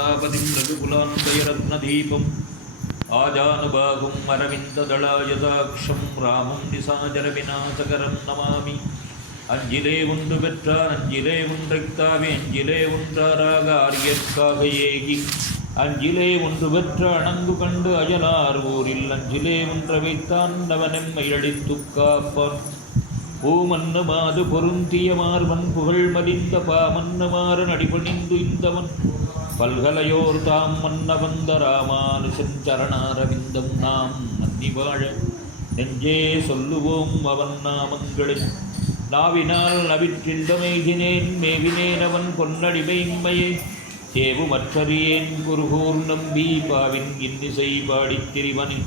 सीतापतिं रघुकुलान्तयरत्नदीपम् आजानुबाहुं अरविन्ददलायदाक्षं रामं निशाचरविनाशकरं नमामि அஞ்சிலே ஒன்று பெற்றார் அஞ்சிலே ஒன்றைத்தாவே அஞ்சிலே ஒன்றாராக ஆரியற்காக ஏகி அஞ்சிலே ஒன்று பெற்ற அணங்கு கண்டு அயலார் ஊரில் அஞ்சிலே ஒன்ற வைத்தான் நவனெம்மை அடித்து காப்பான் பூமன்னு மாது பொருந்திய மார்வன் புகழ் மலிந்த பாமன்னமாறு நடிபணிந்து இந்தவன் பல்கலையோர் தாம் மன்ன வந்த ராமானுஷன் சரணாரவிந்தம் நாம் நன்னி வாழ நெஞ்சே சொல்லுவோம் அவன் நாமங்களில் நாவினால் நவிற்றிந்தமைகினேன் மேவினேன் அவன் பொன்னடிமைமையே தேவுமற்றறியேன் குருகூர் நம்பி பாவின் இன்னிசை பாடித் திரிவனி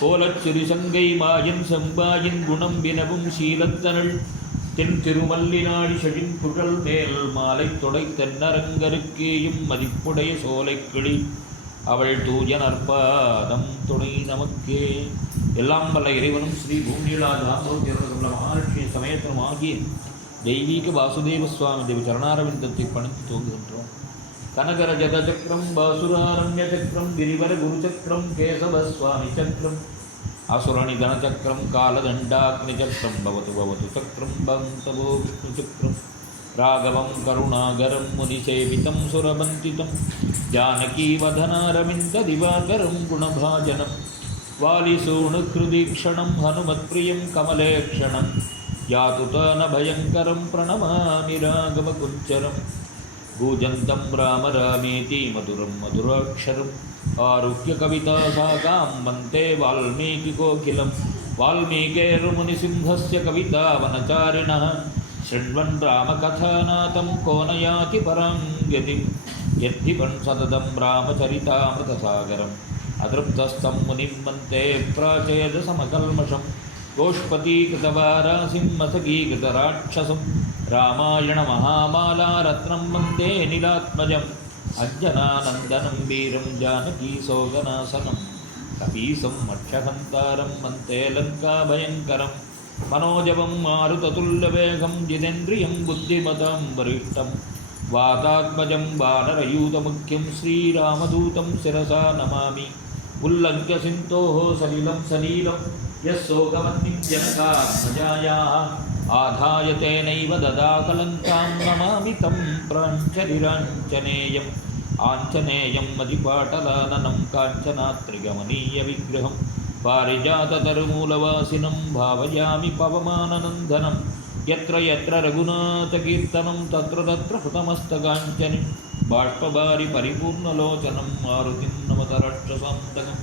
கோலச் சிறுசங்கை மாயின் செம்பாயின் குணம் வினவும் சீலத்தனள் தென் திருமல்லினாடி செழின் புகழ் மேல் மாலை தொடை தென்னரங்கருக்கேயும் மதிப்புடைய சோலைக்கிளி அவள் தூய நற்பாதம் துணை நமக்கே. எல்லாம் வல்ல இறைவனும் ஸ்ரீ பூமியிலாதாமோத்தியுள்ள மகாலட்சுமி சமயத்திலும் ஆகிய தெய்வீக வாசுதேவ சுவாமி தேவி சரணாரவிந்தத்தை பணித்து தூங்குகின்றோம். கனகர ஜதச்சக்கரம் பாசுராரண்ய சக்கரம் கிரிவர குருச்சக்கரம் கேசவ சுவாமி சக்கரம் அசுரணி தனச்சக்கரம் காலதண்டாக்னி சக்கரம் பவது பவது சக்கரம் பந்தவோ விஷ்ணு சக்கரம் ராகவம் கருணாகரம் முனிசேவிதம் சுரபந்திதம் ஜானகீவதனாரவிந்த திவாகரம் குணபாஜனம் வாலிசூணுக்ருதீக்ஷணம் ஹனுமத்பிரியம் கமலேக்ஷணம் யாதுதான பயங்கரம் பிரணமாமி ராகவகுஞ்சரம் கூஜந்தம் ராம ராமேதி மதுரம் மதுராட்சரம் ஆருஹ்ய கவிதா சாகாம் வந்தே வால்மீகிகோகிலம் வால்மீகேர்முனிசிம்ஹஸ்ய கவிதா வனச்சாரிணः शृण्वन् रामकथानाथं को न याति परां गतिं यद्धिपन् सततं रामचरितामृतसागरम् अतृप्तस्थं मुनिं मन्ते प्राचेदसमकल्मषं गोष्पतीकृतवारासिं मसकीकृतराक्षसं रामायणमहामालारत्नं वन्दे नीलात्मजम् अञ्जनानन्दनं वीरं जानकीसोगनासनं कपीसं मक्षहन्तारं वन्दे लङ्काभयङ्करम् मनोजवं मारुततुल्यवेगं जितेन्द्रियं बुद्धिमतां वरिष्ठं वातात्मजं वानरयूतमुख्यं श्रीरामदूतं शिरसा नमामि उल्लङ्घ्य सिन्धोः सलिलं सलीलं यस्सोगवह्निं जनकात्मजायाः आधाय तेनैव ददाकलङ्कां नमामि तं प्राञ्जलिराञ्जनेयम् आञ्जनेयं मदिपाटलाननं काञ्चनात्रिगमनीयविग्रहं पारिजाततरुमूलवासिनं भावयामि पवमाननन्दनं यत्र यत्र रघुनाथकीर्तनं तत्र तत्र हुतमस्तकाञ्चनिं बाष्पवारि परिपूर्णलोचनं मारुतिं नमत रक्षसान्तकं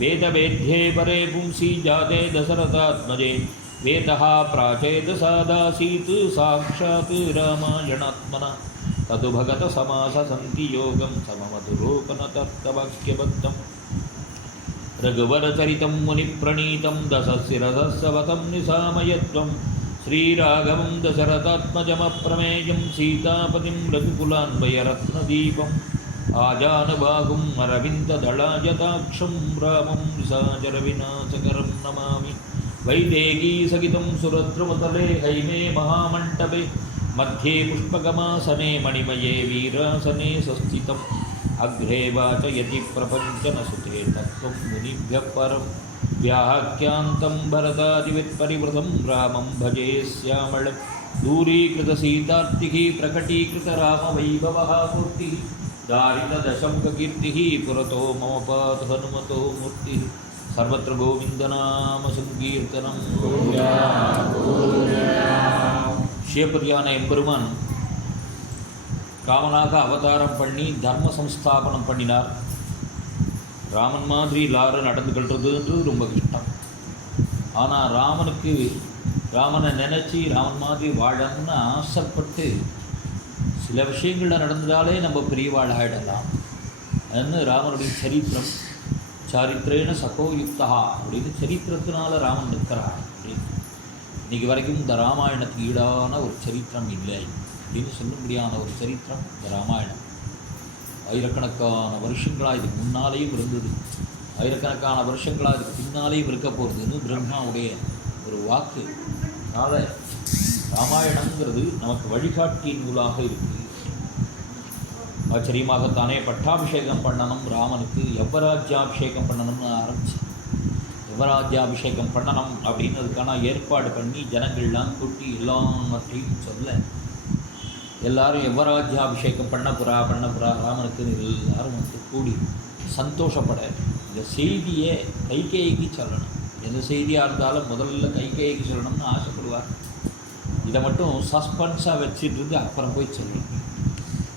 वेदवेद्ये परे पुंसि जाते दशरथात्मजे वेदः प्राचेदसादासीत् साक्षात् रामायणात्मना तदु भगत समाससन्ति योगं सममधुरोपनतर्कवाक्यबद्धं रघुवरचरितं मुनिप्रणीतं दशशिरसवतं निशामयत्वं श्रीराघवं दशरथात्मजमप्रमेयं सीतापतिं रघुकुलान्वयरत्नदीपम् आजानुबाहुं अरविन्ददलायदाक्षं रामं निशाचरविनाशकरं नमामि वैदेहीसहितं सुरद्रुमतले हैमे महामण्डपे मध्ये पुष्पकमासने मणिमये वीरासने संस्थितम् अग्रे वाचयति प्रपञ्चनसुते तत्त्वं मुनिभ्यः परं व्याख्यान्तं भरतादिवित्परिवृतं रामं भजे श्यामलं दूरीकृतसीतार्तिः प्रकटीकृतरामवैभवः मूर्तिः दारितदशङ्ककीर्तिः पुरतो ममपातु हनुमतो मूर्तिः सर्वत्र गोविन्दनामसङ्कीर्तनं शिवप्रियान एम्बेरुमान ராமனாக அவதாரம் பண்ணி தர்ம சம்ஸ்தாபனம் பண்ணினார். ராமன் மாதிரி எல்லாரும் நடந்துக்கிட்டுறதுன்றது ரொம்ப கஷ்டம். ஆனால் ராமனை நினச்சி ராமன் மாதிரி வாழணும்னு ஆசைப்பட்டு சில விஷயங்களில் நடந்ததாலே நம்ம பெரியவாழ் ஆகிடலாம். அதுன்னு ராமனுடைய சரித்திரம் சாரித்திரேன சகோயுக்தா அப்படின்னு சரித்திரத்தினால ராமன் நிற்கிறான் அப்படின்னு. இன்றைக்கி வரைக்கும் இந்த ராமாயணத்துக்கு ஈடான ஒரு சரித்திரம் இல்லை அப்படின்னு சொல்லும்படியான ஒரு சரித்திரம் இந்த ராமாயணம். ஆயிரக்கணக்கான வருஷங்களாக இதுக்கு முன்னாலேயும் இருந்தது, ஆயிரக்கணக்கான வருஷங்களாக இதுக்கு பின்னாலேயும் இருக்க போகிறதுன்னு பிரம்மாவுடைய ஒரு வாக்கு. அதனால் ராமாயணங்கிறது நமக்கு வழிகாட்டி நூலாக இருக்குது. ஆச்சரியமாகத்தானே பட்டாபிஷேகம் பண்ணணும் ராமனுக்கு, யவராஜ்யாபிஷேகம் பண்ணணும்னு ஆரம்பிச்சு, யவராஜ்யாபிஷேகம் பண்ணணும் அப்படின்றதுக்கான ஏற்பாடு பண்ணி ஜனங்கள்லாம் கூட்டி எல்லாத்தையும் சொல்ல, எல்லாரும் யவராஜ்யாபிஷேகம் பண்ண புறா ராமனுக்கு எல்லாரும் வந்து கூடி சந்தோஷப்பட இந்த செய்தியை கைகேயிக்கு சொல்லணும். எந்த செய்தியாக இருந்தாலும் முதல்ல கைகேயிக்கு சொல்லணும்னு ஆசைப்படுவார். இதை மட்டும் சஸ்பென்ஸாக வச்சுட்டு இருந்து அப்புறம் போய் சொல்லணும்.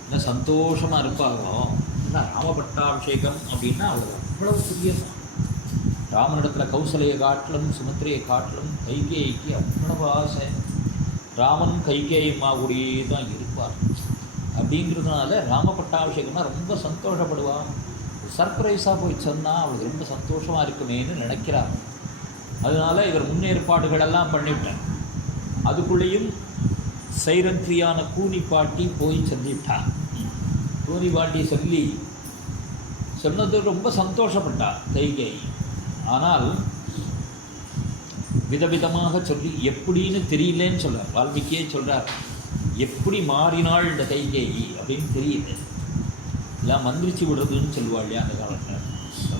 என்ன சந்தோஷமாக இருப்பாங்களோ. ஏன்னா ராமபட்டாபிஷேகம் அப்படின்னா அவ்வளவு பிரியமாக ராமனிடத்தில் கௌசலையை காட்டிலும் சுமித்திரையை காட்டிலும் கைகேயிக்கு அவ்வளவு ஆசை. ராமனும் கைகேயம்மா கூடயே தான் இருப்பார். அப்படிங்கிறதுனால ராமபட்டாபிஷேகம்னா ரொம்ப சந்தோஷப்படுவான். சர்ப்ரைஸாக போய் சொன்னால் அவளுக்கு ரொம்ப சந்தோஷமாக இருக்குமேன்னு நினைக்கிறார். அதனால் இவர் முன்னேற்பாடுகளெல்லாம் பண்ணிவிட்டார். அதுக்குள்ளேயும் சைரந்திரியான கூனி பாட்டி போய் சொல்லிவிட்டார். கூனி பாட்டி சொன்னது ரொம்ப சந்தோஷப்பட்டார் கைகேயி. ஆனால் விதவிதமாக சொல்லி எப்படின்னு தெரியலேன்னு சொல்கிறார். வால்மீகியே சொல்கிறார், எப்படி மாறினாள் இந்த கைகேயி அப்படின்னு தெரியல. எல்லாம் மந்திரிச்சு விடுறதுன்னு சொல்லுவாள் இல்லையா அந்த காலத்தில்.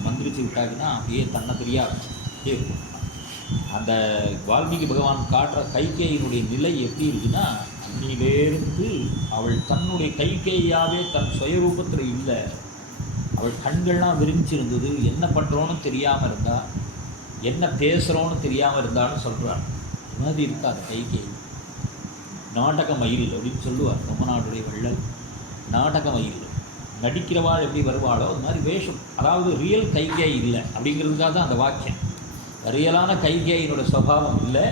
மந்திரிச்சு விட்டாங்கன்னா அப்படியே தன்னை தெரியாது. அந்த வால்மீகி பகவான் காட்டுற கைகேயினுடைய நிலை எப்படி இருக்குன்னா, அன்னிலேருந்து அவள் தன்னுடைய கைகேயாவே தன் சுயரூபத்தில் இல்லை. அவள் கண்கள்லாம் விரிஞ்சிருந்தது. என்ன பண்ணுறோன்னு தெரியாமல் இருந்தா, என்ன பேசுகிறோன்னு தெரியாமல் இருந்தான்னு சொல்கிறாள். அது மாதிரி இருக்காது கைகேயி. நாடக மயில் அப்படின்னு சொல்லுவார் ரொம்ப நாடுடைய வள்ளல். நாடக மயில் நடிக்கிறவாள் எப்படி வருவாளோ அது மாதிரி வேஷம். அதாவது ரியல் கைகேயி இல்லை அப்படிங்கிறதுக்காக தான் அந்த வாக்கியம். ரியலான கைகேயினோட சுபாவம் இல்லை.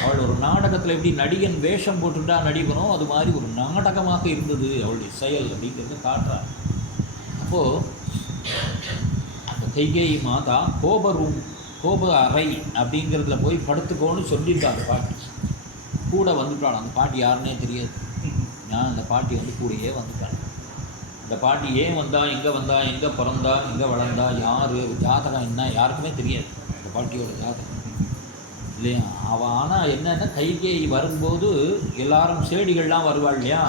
அவள் ஒரு நாடகத்தில் எப்படி நடிகன் வேஷம் போட்டுட்டா நடிக்கணும், அது மாதிரி ஒரு நாடகமாக இருந்தது அவளுடைய செயல் அப்படிங்கிறத காட்டுறாள். அப்போது அந்த கைகேயி மாதா கோப அறை அப்படிங்கிறதுல போய் படுத்துக்கோன்னு சொல்லியிருக்கா அந்த பாட்டி. கூட வந்துட்டாள். அந்த பாட்டி யாருன்னே தெரியாது. நான் அந்த பாட்டி வந்து கூடயே வந்துட்டாள். இந்த பாட்டி ஏன் வந்தா, எங்கே பிறந்தா, எங்கே வளர்ந்தா, யார், ஜாதகம் என்ன யாருக்குமே தெரியாது அந்த பாட்டியோட ஜாதகம் இல்லையா. அவள் ஆனால் என்னென்னா கைகேயி வரும்போது எல்லாரும் சேடிகள்லாம் வருவாள் இல்லையா,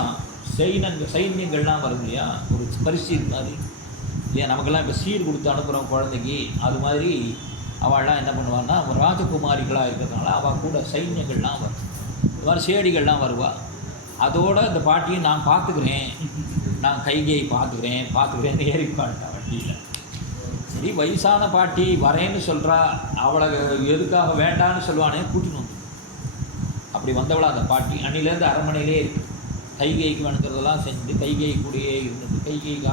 சைன்யங்கள்லாம் வரும் இல்லையா, ஒரு பரிசு மாதிரி இல்லையா. நமக்கெல்லாம் இப்போ சீர் கொடுத்து அனுப்புகிறோம் குழந்தைக்கு, அது மாதிரி அவள்லாம் என்ன பண்ணுவான்னா ஒரு ராஜகுமாரிகளாக இருக்கிறதுனால அவள் கூட சைன்யங்கள்லாம் வரும். இது மாதிரி சேடிகள்லாம் வருவாள். அதோடு இந்த பாட்டியை நான் பார்த்துக்கிறேன், நான் கைகேயி பார்த்துக்கிறேன்னு ஏறிப்பான்ட்டேன் வண்டியில். சரி, வயசான பாட்டி வரேன்னு சொல்கிறா, அவளை எதுக்காக வேண்டான்னு சொல்லுவானே கூட்டின்னு வந்து. அப்படி வந்தவளா அந்த பாட்டி அன்னிலேருந்து அரண்மனையிலே இருக்குது. கைகேயிக்கு வேணுங்கிறதெல்லாம் செஞ்சு கைகேயி கூடயே இருந்தது. கைகேயிக்கு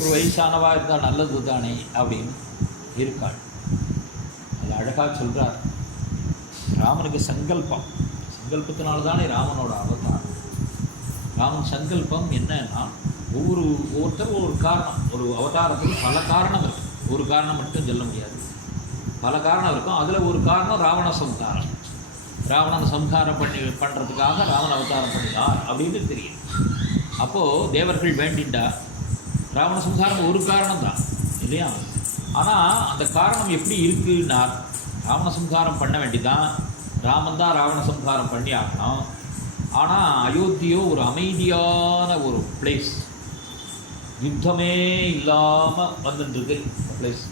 ஒரு வயசானவா இருந்தால் நல்லது தானே அப்படின்னு இருக்காள். அது அழகாக சொல்கிறார். ராமனுக்கு சங்கல்பத்தினால தானே ராமனோட அவதாரம். ராமன் சங்கல்பம் என்னன்னா, ஒவ்வொருத்தரும் ஒரு காரணம். ஒரு அவதாரத்துக்கு பல காரணம் இருக்கும். ஒரு காரணம் மட்டும் சொல்ல முடியாது, பல காரணம் இருக்கும். அதில் ஒரு காரணம் ராவண சம்ஹாரம். ராவணன் சம்ஹாரம் பண்ணுறதுக்காக ராவண அவதாரம் பண்ணினார் அப்படின்னு தெரியும். அப்போது தேவர்கள் வேண்டிண்டா ராவண சம்ஹாரம் ஒரு காரணம் தான் இல்லையா. ஆனால் அந்த காரணம் எப்படி இருக்குன்னா, ராவண சம்ஹாரம் பண்ண வேண்டிதான், ராமன் தான் ராவண சம்ஹாரம் பண்ணி ஆகணும். ஆனால் அயோத்தியோ ஒரு அமைதியான ஒரு பிளேஸ், யுத்தமே இல்லாமல் வந்துட்டுருக்கு பிளேஸ்.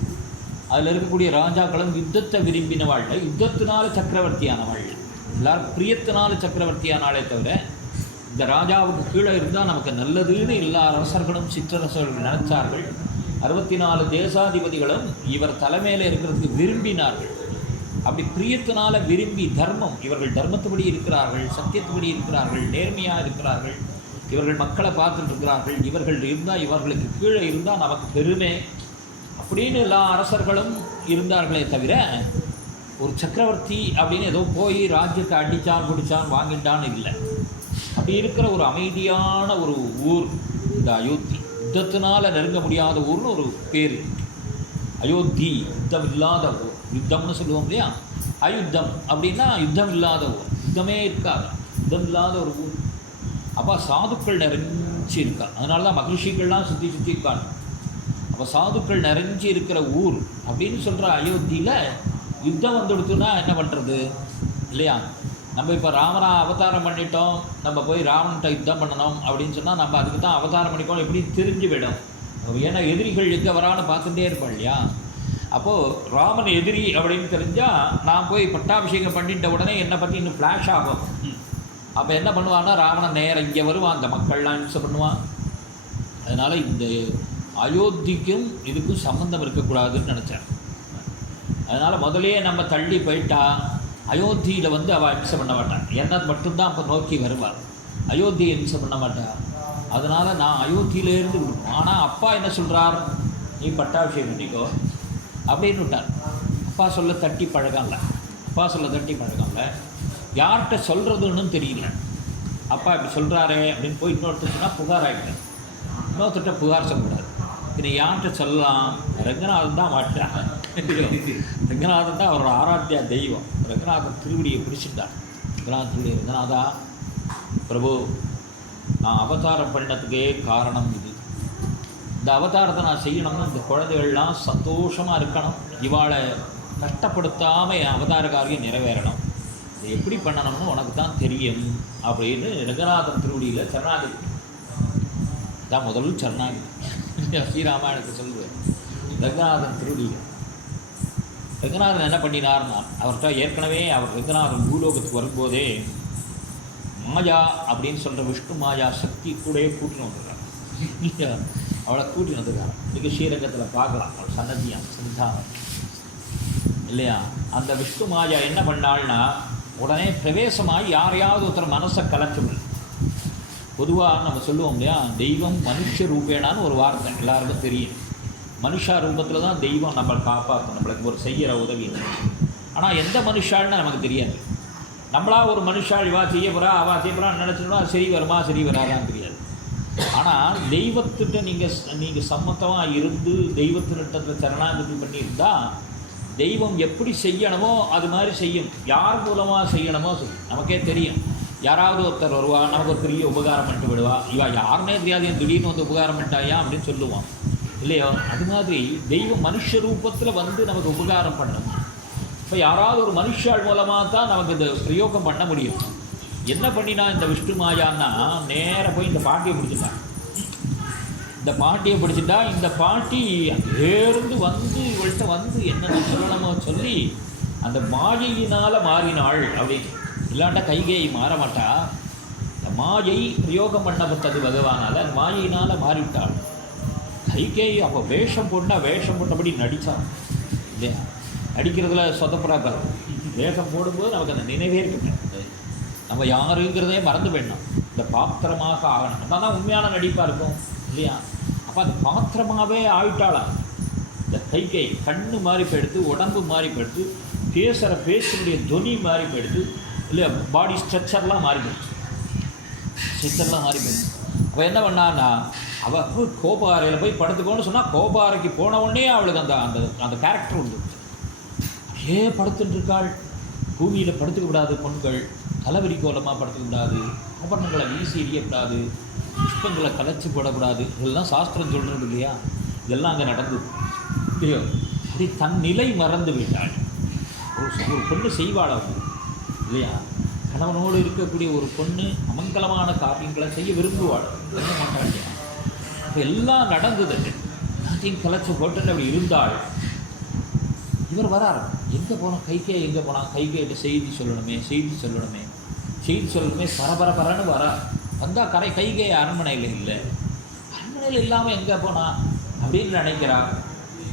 அதில் இருக்கக்கூடிய ராஜாக்களும் யுத்தத்தை விரும்பினவாள், யுத்தத்தினால சக்கரவர்த்தியானவாள், எல்லாரும் பிரியத்தினால சக்கரவர்த்தியானாலே தவிர இந்த ராஜாவுக்கு கீழே இருந்தால் நமக்கு நல்லதுன்னு எல்லா அரசர்களும் சிற்றரசர்கள் நினைச்சார்கள். 64 தேசாதிபதிகளும் இவர் தலைமையில் இருக்கிறதுக்கு விரும்பினார்கள். அப்படி பிரியத்தினால விரும்பி தர்மம், இவர்கள் தர்மத்துபடி இருக்கிறார்கள், சத்தியத்துபடி இருக்கிறார்கள், நேர்மையாக இருக்கிறார்கள், இவர்கள் மக்களை பார்த்துட்டு இருக்கிறார்கள், இவர்கள் இருந்தால் இவர்களுக்கு கீழே இருந்தால் நமக்கு பெருமை அப்படின்னு எல்லா அரசர்களும் இருந்தார்களே தவிர ஒரு சக்கரவர்த்தி அப்படின்னு ஏதோ போய் ராஜ்யத்தை அடித்தான் பிடிச்சான் வாங்கிட்டான்னு இல்லை. அப்படி இருக்கிற ஒரு அமைதியான ஒரு ஊர் இந்த அயோத்தி. யுத்தத்தினால் நெருங்க முடியாத ஊர்னு ஒரு பேர் அயோத்தி. யுத்தம் இல்லாத ஊர், யுத்தம்னு சொல்லுவோம் இல்லையா. அயுத்தம் அப்படின்னா யுத்தம் இல்லாத ஊர், யுத்தமே இருக்காது, யுத்தம் இல்லாத ஒரு ஊர். அப்போ சாதுக்கள் நிறைஞ்சி இருக்கா. அதனால தான் மகிழ்ச்சிகள்லாம் சுற்றி இருக்காங்க. அப்போ சாதுக்கள் நிறைஞ்சி இருக்கிற ஊர் அப்படின்னு சொல்கிற அயோத்தியில் யுத்தம் வந்துடுத்துன்னா என்ன பண்ணுறது இல்லையா. நம்ம இப்போ ராமனா அவதாரம் பண்ணிட்டோம், நம்ம போய் ராவன்கிட்ட யுத்தம் பண்ணணும் அப்படின்னு சொன்னால் நம்ம அதுக்கு தான் அவதாரம் பண்ணிக்கணும் எப்படி தெரிஞ்சு விடும். ஏன்னா எதிரிகள் எங்கே வரான்னு பார்த்துட்டே இருப்போம் இல்லையா. அப்போது ராமன் எதிரி அப்படின்னு தெரிஞ்சால் நான் போய் பட்டாபிஷேகம் பண்ணிட்ட உடனே என்னை பற்றி இன்னும் ஃப்ளாஷ் ஆகும். அப்போ என்ன பண்ணுவான்னா ராவணன் நேரம் இங்கே வருவான், அந்த மக்கள்லாம் இம்சை பண்ணுவான். அதனால் இந்த அயோத்திக்கும் இதுக்கும் சம்மந்தம் இருக்கக்கூடாதுன்னு நினச்சேன். அதனால் முதலே நம்ம தள்ளி போயிட்டா அயோத்தியில் வந்து அவள் இம்சை பண்ண மாட்டான், என்னது மட்டும்தான் அப்போ நோக்கி வருவாள், அயோத்தியை இம்சை பண்ண மாட்டாள். அதனால் நான் அயோத்தியிலேருந்து விடுவோம். ஆனால் அப்பா என்ன சொல்கிறார், நீ பட்டாபிஷேகம் பண்ணிக்கோ அப்படின்னு விட்டார். அப்பா சொல்ல தட்டி பழகம்ல, யார்கிட்ட சொல்கிறதுன்னு தெரியல. அப்பா இப்படி சொல்கிறாரே அப்படின்னு போய் இன்னொருத்தர் சொன்னால் புகார் ஆகிட்டேன். இன்னொருத்தர்கிட்ட புகார் சொல்லக்கூடாது. இனி யார்கிட்ட சொல்லலாம், ரங்கநாதன் தான் மாட்டாங்க. ரங்கநாதன் தான் அவரோட ஆராத்தியா தெய்வம். ரங்கநாதன் திருவடியை பிடிச்சிட்டார். ரங்கநாதா பிரபு, நான் அவதாரம் பண்ணதுக்கே காரணம் இது. இந்த அவதாரத்தை நான் செய்யணும்னா இந்த குழந்தைகள்லாம் சந்தோஷமாக இருக்கணும், இவாளை கஷ்டப்படுத்தாமல் என் அவதார காரியம் நிறைவேறணும். இதை எப்படி பண்ணணும்னு உனக்கு தான் தெரியும் அப்படின்னு ரங்கநாதன் திருவடியில் சரணாகதி தான் முதல் சரணாகதி. ஸ்ரீராமாயணத்தை சொல்லுவேன். ரங்கநாதன் திருவடியில் ரங்கநாதன் என்ன பண்ணினார்னா, அவர்கிட்ட ஏற்கனவே அவர் ரங்கநாதன் பூலோகத்துக்கு வரும்போதே மாயா அப்படின்னு சொல்கிற விஷ்ணு மாயா சக்தி கூட கூட்டின்னு வந்துடுறார் இல்லையா. அவளை கூட்டின்னு வந்துடுறார். இன்றைக்கி ஸ்ரீரங்கத்தில் பார்க்கலாம், அவள் சன்னிதானம் இல்லையா. அந்த விஷ்ணு மாயா என்ன பண்ணாள்னா உடனே பிரவேசமாகி யாரையாவது ஒருத்தர் மனசை கலச்சுவிடு. பொதுவாக நம்ம சொல்லுவோம் இல்லையா, தெய்வம் மனுஷ ரூபேனான்னு ஒரு வார்த்தை எல்லாருக்கும் தெரியும். மனுஷா ரூபத்தில் தான் தெய்வம் நம்மளை காப்பாற்றும், நம்மளுக்கு ஒரு செய்கிற உதவி. ஆனால் எந்த மனுஷால்னு நமக்கு தெரியாது. நம்மளா ஒரு மனுஷாள் இவா செய்ய போகிறா அவா செய்ய போகிறான்னு நினச்சோம்னா சரி வருமா சரி வராதான்னு தெரியாது. ஆனால் தெய்வத்திட்ட நீங்கள் சம்மத்தமாக இருந்து தெய்வத்தினிட்டத்தில் சரணாகதி பண்ணியிருந்தால் தெய்வம் எப்படி செய்யணுமோ அது மாதிரி செய்யும். யார் மூலமாக செய்யணுமோ செய்யும். நமக்கே தெரியும், யாராவது ஒருத்தர் வருவா, நமக்கு ஒரு பெரிய உபகாரம் பண்ணிட்டு விடுவா, இவா யாருன்னே தெரியாது, என் திடீர்னு வந்து உபகாரம் பண்ணிட்டாயா அப்படின்னு சொல்லுவான் இல்லையோ. அது மாதிரி தெய்வம் மனுஷ ரூபத்தில் வந்து நமக்கு உபகாரம் பண்ணணும். இப்போ யாராவது ஒரு மனுஷாள் மூலமாக தான் நமக்கு இந்த பிரயோகம் பண்ண முடியும். என்ன பண்ணினா இந்த விஷ்ணு மாயான்னா நேராக போய் இந்த பாட்டியை பிடிச்சிட்டான். இந்த பாட்டியை பிடிச்சிட்டா இந்த பாட்டி அங்கேருந்து வந்து இவள்கிட்ட வந்து என்ன சொல்லணுமோ சொல்லி அந்த மாயையினால் மாறினாள் அப்படின்னு. இல்லாண்டா கைகேயி மாற மாட்டா. இந்த மாயை பிரயோகம் பண்ணப்பட்டது பகவானால், அந்த மாயையினால் மாறிவிட்டாள். கைகேயி அப்போ வேஷம் போட்டபடி நடித்தான் இல்லையா. நடிக்கிறதுல சொதப்படாது. வேஷம் போடும்போது நமக்கு அந்த நினைவே இருக்கட்டும், நம்ம யாருங்கிறதே மறந்து போயிடணும். இந்த பாத்திரமாக ஆகணும், அதான் உண்மையான நடிப்பாக இருக்கும் இல்லையா. அப்போ அந்த பாத்திரமாகவே ஆயிட்டாளாம். இந்த கைகை கண்ணு மாறி போயிடுத்து, உடம்பு மாறி போயிடுத்து, பேசுனுடைய துணி மாறி போயிடுத்து இல்லையா, பாடி ஸ்ட்ரக்சர்லாம் மாறி போயிடுச்சு, அப்போ என்ன பண்ணான்னா அவள் கோபாறையில் போய் படுத்துக்கோன்னு சொன்னால் கோபாறைக்கு போன உடனே அவளுக்கு அந்த அந்த அந்த கேரக்டர் வந்துடுச்சு. அப்படியே படுத்துட்டுருக்காள். பூமியில் படுத்துக்கூடாது பெண்கள், தலைவரி கோலமாக படுத்துக்கூடாது, ஆபரணங்களை வீசி எறியக்கூடாது, புஷ்பங்களை கலைச்சி போடக்கூடாது, இதெல்லாம் சாஸ்திரம் சொல்கிறது இல்லையா. இதெல்லாம் அங்கே நடந்தது இல்லையோ. அப்படி தன் நிலை மறந்து விட்டாள். ஒரு பொண்ணு செய்வாள் அவங்க இல்லையா. கணவனோடு இருக்கக்கூடிய ஒரு பொண்ணு அமங்கலமான காரியங்களை செய்ய விரும்புவாள், விரும்ப மாட்டாள் இல்லையா. இப்போ எல்லாம் நடந்தது, எல்லாத்தையும் கலைச்சி போட்டு அப்படி இருந்தாள். இவர் வராரு, எங்கே போனோம் கைகே எங்கே போனான், கைகேட்ட செய்தி சொல்லணுமே பரபரன்னு வரா. வந்தால் கைகே அரண்மனையில் இல்லை, அரண்மனையில் இல்லாமல் எங்கே போனா அப்படின்னு நினைக்கிறா.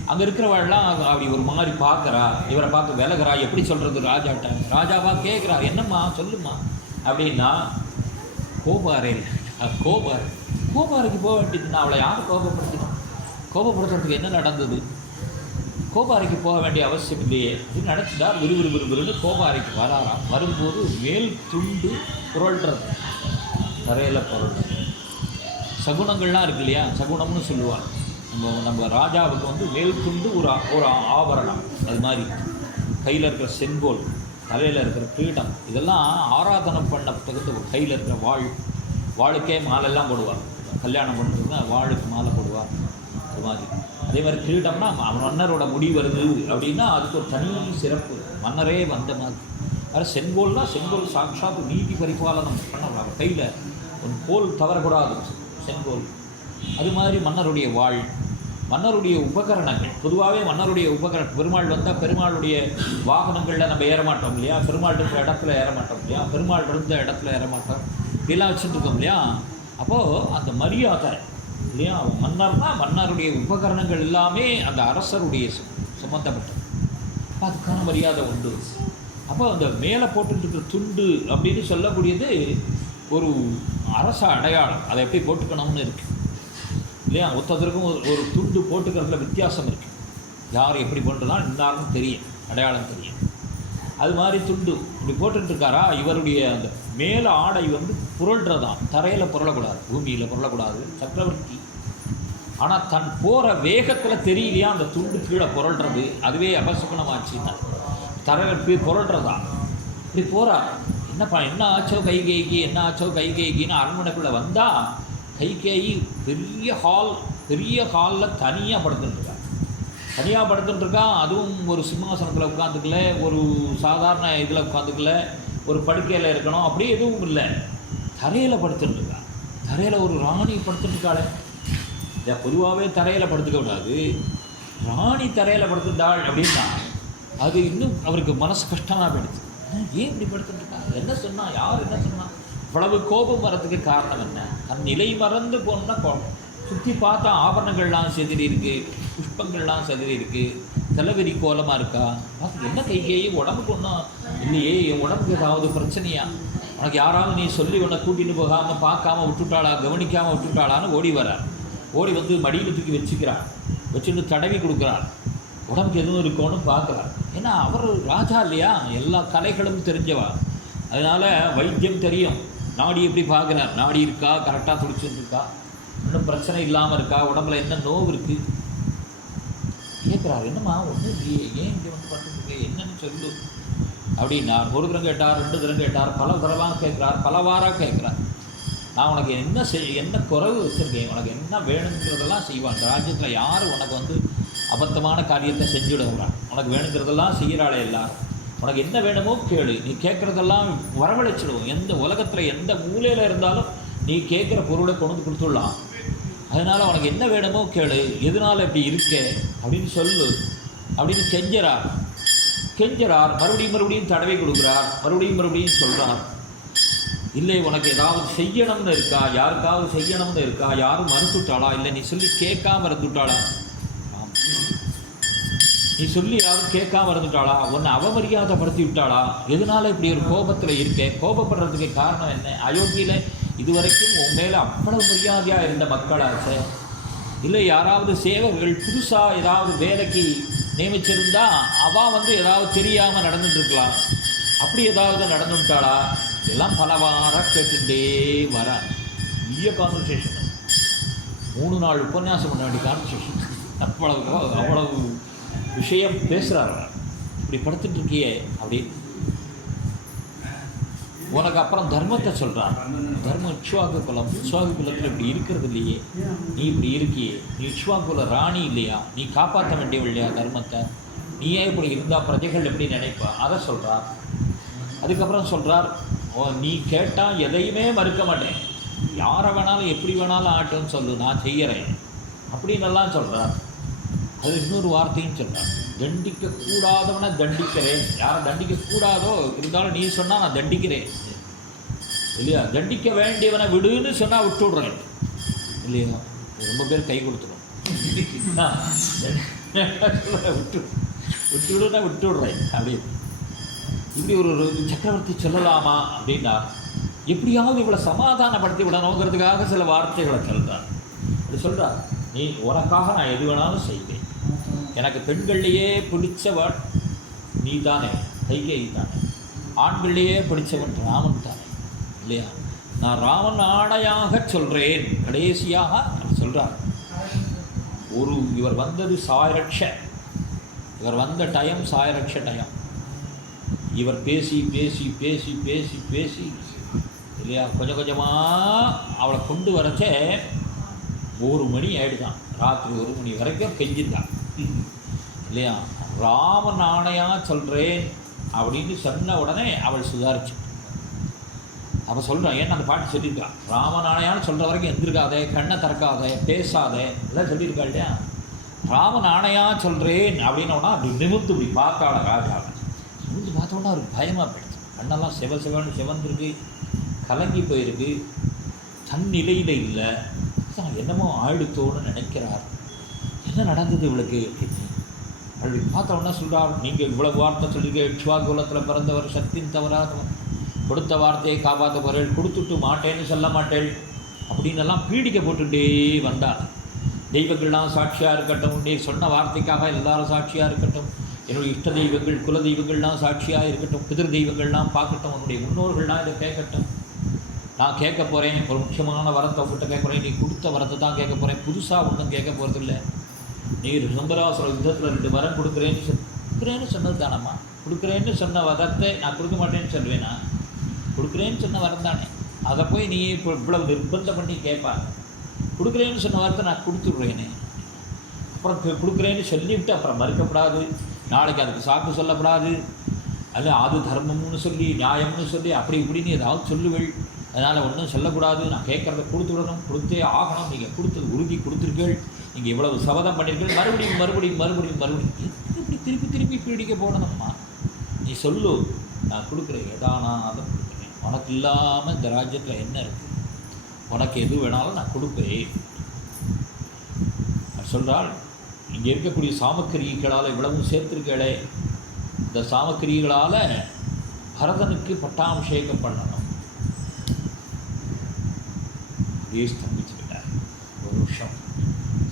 அங்கே இருக்கிறவாள்லாம் அப்படி ஒரு மாதிரி பார்க்குறா, இவரை பார்த்து விலகிறா. எப்படி சொல்கிறது ராஜாட்ட, ராஜாவா கேட்குறா, என்னம்மா சொல்லுமா அப்படின்னா. கோபாறைக்கு போக வேண்டியதுன்னா அவளை யார் கோபப்படுத்துறதுக்கு என்ன நடந்தது, கோபாறைக்கு போக வேண்டிய அவசியம் இல்லையே அப்படின்னு நினச்சிட்டா. விறுவிறுன்னு கோபாறைக்கு வராராம். வரும்போது மேல் துண்டு புரள்றது, தரையில் புரள்றது. சகுனங்கள்லாம் இருக்கு இல்லையா, சகுனம்னு சொல்லுவாள். நம்ம ராஜாவுக்கு வந்து மேல் துண்டு ஒரு ஆபரணம், அது மாதிரி கையில் இருக்கிற செங்கோல், தலையில் இருக்கிற கிரீடம், இதெல்லாம் ஆராதனை பண்ண தகுந்த ஒரு கையில் இருக்கிற வாளுக்கே மாலெல்லாம் போடுவாள். கல்யாணம் பண்ணுறதுன்னா வாளுக்கு மாலை போடுவாள். அது மாதிரி அதே மாதிரி கிரீடம்னா மன்னரோட முடி வருது அப்படின்னா அதுக்கு ஒரு தனி சிறப்பு, மன்னரே வந்த மாதிரி அது செங்கோல்னால் செங்கோல் சாட்சாத் நீதி பரிபாலனம் பண்ணலாம், கையில் ஒரு கோல் தவறக்கூடாது செங்கோல். அது மாதிரி மன்னருடைய வாழ், மன்னருடைய உபகரணங்கள், பொதுவாகவே மன்னருடைய உபகரணம், பெருமாள் வந்தால் பெருமாளுடைய வாகனங்களில் நம்ம ஏற மாட்டோம் இல்லையா, பெருமாள் இருக்கிற இடத்துல ஏற மாட்டோம் இல்லையா, பெருமாள் இருந்த இடத்துல ஏற மாட்டோம், இப்படிலாம் வச்சுருக்கோம் இல்லையா. அப்போது அந்த மரியாதை இல்லையா, மன்னர்னால் மன்னருடைய உபகரணங்கள் எல்லாமே அந்த அரசருடைய சம்பந்தப்பட்டது, அதுக்கான மரியாதை உண்டு. அப்போ அந்த மேலே போட்டுருக்கிற துண்டு அப்படின்னு சொல்லக்கூடியது ஒரு அரச அடையாளம், அதை எப்படி போட்டுக்கணும்னு இருக்குது இல்லையா. ஒருத்தருக்கும் ஒரு துண்டு போட்டுக்கிறதுல வித்தியாசம் இருக்குது, யார் எப்படி போட்டுலாம் எல்லாருக்கும் தெரியும், அடையாளம் தெரியும். அது மாதிரி துண்டு இப்படி போட்டுருக்காரா, இவருடைய அந்த மேலே ஆடை வந்து புரள்றதான், தரையில் புரளக்கூடாது, பூமியில் புரளக்கூடாது, சக்கரவர்த்தி. ஆனால் தன் போகிற வேகத்தில் தெரியலையா அந்த துண்டு கீழே புரள்றது, அதுவே அபசகுணமாச்சுன்னா தரையில் போய் புரள்றதா. இப்படி போகிறார், என்னப்பா என்ன ஆச்சோ கைகேயி, என்ன ஆச்சோ கைகேயின்னு அரண்மனைக்குள்ளே வந்தால் கைகேயி பெரிய ஹாலில் தனியாக படுத்துட்டுருக்கா, அதுவும் ஒரு சிம்மாசனத்தில் உட்காந்துக்கல, ஒரு சாதாரண இதில் உட்காந்துக்கல, ஒரு படுக்கையில் இருக்கணும் அப்படி எதுவும் இல்லை, தரையில் படுத்துட்டுருக்கா. தரையில் ஒரு ராணி படுத்துட்டுருக்காளே, இதை பொதுவாகவே தரையில் படுத்துக்க கூடாது, ராணி தரையில் படுத்துட்டாள் அப்படின்னா அது இன்னும் அவருக்கு மனசு கஷ்டமாக போயிடுச்சு. ஏன் இப்படி படுத்துட்டுருக்காங்க, என்ன சொன்னால், யார் என்ன சொன்னால், இவ்வளவு கோபம் வர்றதுக்கு காரணம் என்ன, தன் நிலை மறந்து போனால் கோபம். சுற்றி பார்த்தா ஆபரணங்கள்லாம் செதிரி இருக்குது, புஷ்பங்கள்லாம் செதிரி இருக்குது, தலைவெறி கோலமாக இருக்கா, பார்த்து என்ன கைகேயி உடம்புக்கு ஒன்றும் இல்லையே, என் உடம்புக்கு ஏதாவது பிரச்சனையா, உனக்கு யாராவது நீ சொல்லி உன்னை கூட்டின்னு போகாமல் பார்க்காம விட்டுட்டாளா, கவனிக்காமல் விட்டுட்டாளான்னு ஓடி வரார். ஓடி வந்து மடியில் தூக்கி வச்சுக்கிறார், வச்சுட்டு தடவி கொடுக்குறார், உடம்புக்கு எதுவும் இருக்கோன்னு பார்க்குறார். ஏன்னா அவர் ராஜா இல்லையா, எல்லா கலைகளும் தெரிஞ்சவா, அதனால் வைத்தியம் தெரியும். நாடி எப்படி பார்க்குறார், நாடி இருக்கா, கரெக்டாக துடிச்சுட்டு இருக்கா, இன்னும் பிரச்சனை இல்லாமல் இருக்கா, உடம்புல என்ன நோவு இருக்குது கேட்குறாரு. என்னம்மா ஒன்றும் இல்லையே, ஏன் இங்கே வந்து பண்ணுறதுக்கு என்னன்னு சொல்லு அப்படின்னார். ஒரு தரம் கேட்டார், 2 தரம் கேட்டார், பல தரமாக கேட்குறார், பலவாறாக கேட்குறார். நான் உனக்கு என்ன குறைவு வச்சுருக்கேன், உனக்கு என்ன வேணுங்கிறதெல்லாம் செய்வான், இந்த ராஜ்யத்தில் யார் உனக்கு வந்து அபத்தமான காரியத்தை செஞ்சுடுறான், உனக்கு வேணுங்கிறதெல்லாம் செய்கிறாளே எல்லாரும், உனக்கு என்ன வேணுமோ கேளு, நீ கேட்குறதெல்லாம் வரவழைச்சிடுவோம், எந்த உலகத்தில் எந்த மூலையில் இருந்தாலும் நீ கேட்குற பொருளை கொண்டு வந்து கொடுத்துடலாம், அதனால் உனக்கு என்ன வேணுமோ கேளு, எதனால் இப்படி இருக்க அப்படின்னு சொல்லு அப்படின்னு கெஞ்சறார். மறுபடியும் தடவை கொடுக்குறார், மறுபடியும் சொல்கிறார். இல்லை உனக்கு ஏதாவது செய்யணும்னு இருக்கா, யாருக்காவது செய்யணும்னு இருக்கா, யாரும் மறுத்துட்டாளா, இல்லை நீ சொல்லி கேட்காம இருந்துட்டாளா, நீ சொல்லி யாரும் கேட்காம இருந்துட்டாளா, உன்னை அவமரியாதைப்படுத்தி விட்டாளா, எதனால் இப்படி ஒரு கோபத்தில் இருக்க, கோபப்படுறதுக்கு காரணம் என்ன, அயோத்தியில் இதுவரைக்கும் உன் மேலே அவ்வளவு மரியாதையாக இருந்த மக்களாச்சே, இல்லை யாராவது சேவர்கள் புதுசாக ஏதாவது வேலைக்கு நியமிச்சிருந்தா அவள் வந்து ஏதாவது தெரியாமல் நடந்துட்டுருக்கலாம், அப்படி ஏதாவது நடந்துட்டாளா, எல்லாம் பலவாராக கேட்டுட்டே வர. பெரிய கான்வர்சேஷன், 3 நாள் உபன்யாசம் பண்ண வேண்டிய கான்வர்சேஷன், அவ்வளவு விஷயம் பேசுகிறார். இப்படி படுத்துட்டு இருக்கியே அப்படின்னு உனக்கு அப்புறம் தர்மத்தை சொல்கிறார். தர்மம் இக்ஷ்வாகு குலம், இக்ஷ்வாகு குலத்தில் இப்படி இருக்கிறது இல்லையே, நீ இப்படி இருக்கியே, நீ இக்ஷ்வாகு குல ராணி இல்லையா, நீ காப்பாற்ற வேண்டியவள் இல்லையா தர்மத்தை, நீயே இப்படி இருந்தால் பிரஜைகள் எப்படி நினைப்பா, அதை சொல்கிறார். அதுக்கப்புறம் சொல்கிறார், நீ கேட்டால் எதையுமே மறுக்க மாட்டேன், யாரை வேணாலும் எப்படி வேணாலும் ஆட்டுன்னு சொல்லு, நான் செய்கிறேன் அப்படின்னெல்லாம் சொல்கிறார். அது இன்னொரு வார்த்தையும் சொல்கிறார், தண்டிக்கக்கூடாதவனை தண்டிக்கிறேன், யாரை தண்டிக்கக்கூடாதோ இருந்தாலும் நீ சொன்னால் நான் தண்டிக்கிறேன் இல்லையா, தண்டிக்க வேண்டியவனை விடுன்னு சொன்னால் விட்டுடுறேன் இல்லையா. ரொம்ப பேர் கை கொடுத்துடும், விட்டுவிடுன்னா விட்டுடுறேன் அப்படின்னு. இப்படி ஒரு சக்கரவர்த்தி சொல்லலாமா அப்படின்னா, எப்படியாவது இவளை சமாதானப்படுத்தி விடணுங்கிறதுக்காக சில வார்த்தைகளை சொல்கிறார். அப்படி சொல்கிறார், நீ உனக்காக நான் எது வேணாலும் செய்வேன், எனக்கு பெண்கள்லேயே பிடிச்சவன் நீ தானே, கைகேயி தானே, ஆண்கள்லேயே பிடிச்சவன் ராமன் தானே இல்லையா, நான் ராமன் ஆணையாக சொல்கிறேன். கடைசியாக சொல்கிறார், இவர் வந்தது சாயரட்ச, இவர் வந்த டைம் சாயரட்ச டைம், இவர் பேசி பேசி பேசி பேசி பேசி இல்லையா கொஞ்சம் கொஞ்சமாக அவளை கொண்டு வரச்சே 1 மணி ஆகிடுதான், ராத்திரி 1 மணி வரைக்கும் கெஞ்சிருந்தான் இல்லையா. ராமன் ஆணையாக சொல்கிறேன், அப்படின்னு சொன்ன உடனே அவள் சுதாரிச்சு. அவள் சொல்கிறான், ஏன்னா அந்த பாட்டு சொல்லியிருக்கான், ராமன் ஆணையான்னு சொல்கிற வரைக்கும் எந்திருக்காதே, கண்ணை திறக்காதே, பேசாதே, எல்லாம் சொல்லியிருக்கா இல்லையா. ராமன் ஆணையா சொல்கிறேன் அப்படின்னோன்னா அப்படி நிமிர்ந்து இப்படி பார்த்தாள ராஜாவை. நிமிர்ந்து பார்த்தோன்னா அவருக்கு பயமாக போயிடுச்சு. கண்ணெல்லாம் சிவன்னு சிவந்திருக்கு, கலங்கி போயிருக்கு, தன் நிலையில் இல்லை. என்னமோ ஆயிடுத்தோன்னு நினைக்கிறார். என்ன நடந்தது இவளுக்கு அப்படின்னு அப்படி பார்த்தோன்னா சொல்கிறார், நீங்கள் இவ்வளவு வார்த்தை சொல்லியிருக்க, இக்ஷ்வாகுலத்தில் பிறந்தவர், சக்தியின் தவறாதவர், கொடுத்த வார்த்தையை காப்பாற்ற போகிறேன், கொடுத்துட்டு மாட்டேன்னு சொல்ல மாட்டேள் அப்படின்னு எல்லாம் பீடிக்க போட்டுகிட்டே வந்தார். தெய்வங்கள்லாம் சாட்சியாக இருக்கட்டும், நீ சொன்ன வார்த்தைக்காக எல்லாரும் சாட்சியாக இருக்கட்டும், என்னுடைய இஷ்ட தெய்வங்கள் குல தெய்வங்கள்லாம் சாட்சியாக இருக்கட்டும், பிதிர் தெய்வங்கள்லாம் பார்க்கட்டும், உன்னுடைய முன்னோர்கள்லாம் இதை கேட்கட்டும். நான் கேட்க போகிறேன், ஒரு முக்கியமான வரத்தை உங்கள்கிட்ட கேட்க போகிறேன், நீ கொடுத்த வரத்தை தான் கேட்க போகிறேன், புதுசாக ஒன்றும் கேட்க போகிறதில்ல. நீ சம்பராசுர யுத்தத்தில் 2 வரம் கொடுக்குறேன்னு சொன்னது தானம்மா. கொடுக்குறேன்னு சொன்ன வரத்தை நான் கொடுக்க மாட்டேன்னு சொல்லுவேனா? கொடுக்குறேன்னு சொன்ன வரம் தானே, அதை போய் நீ இப்போ இவ்வளவு நிர்பந்தம் பண்ணி கேட்பா. கொடுக்குறேன்னு சொன்ன வார்த்தை நான் கொடுத்துட்றேனே, அப்புறம் கொடுக்குறேன்னு சொல்லிவிட்டு அப்புறம் மறுக்கப்படாது, நாளைக்கு அதுக்கு சாக்கு சொல்லப்படாது, அல்ல அது தர்மம்னு சொல்லி நியாயம்னு சொல்லி அப்படி இப்படின்னு ஏதாவது சொல்லுவேள். அதனால் ஒன்றும் சொல்லக்கூடாது, நான் கேட்குறத கொடுத்துடணும், கொடுத்தே ஆகணும், நீங்கள் கொடுத்தது உறுதி கொடுத்துருக்கீள், நீங்கள் இவ்வளவு சபதம் பண்ணியிருக்கீள், மறுபடியும் மறுபடியும் மறுபடியும் மறுபடியும் இப்படி திருப்பி திருப்பி பீடிக்க போனதம்மா. நீ சொல்லு, நான் கொடுக்குறேன், எதானாலும் கொடுக்குறேன், உனக்கு இல்லாமல் இந்த ராஜ்யத்தில் என்ன இருக்குது, உனக்கு எது வேணாலும் நான் கொடுப்பேன் சொல்கிறாள். இங்கே இருக்கக்கூடிய சாமக்கிரியர்களால் இவ்வளவும் சேர்த்திருக்கே, இந்த சாமக்கிரியர்களால் பரதனுக்கு பட்டாபிஷேகம் பண்ணணும். அப்படியே ஸ்தம்பிச்சுக்கிட்டார். ஒரு நிமிஷம்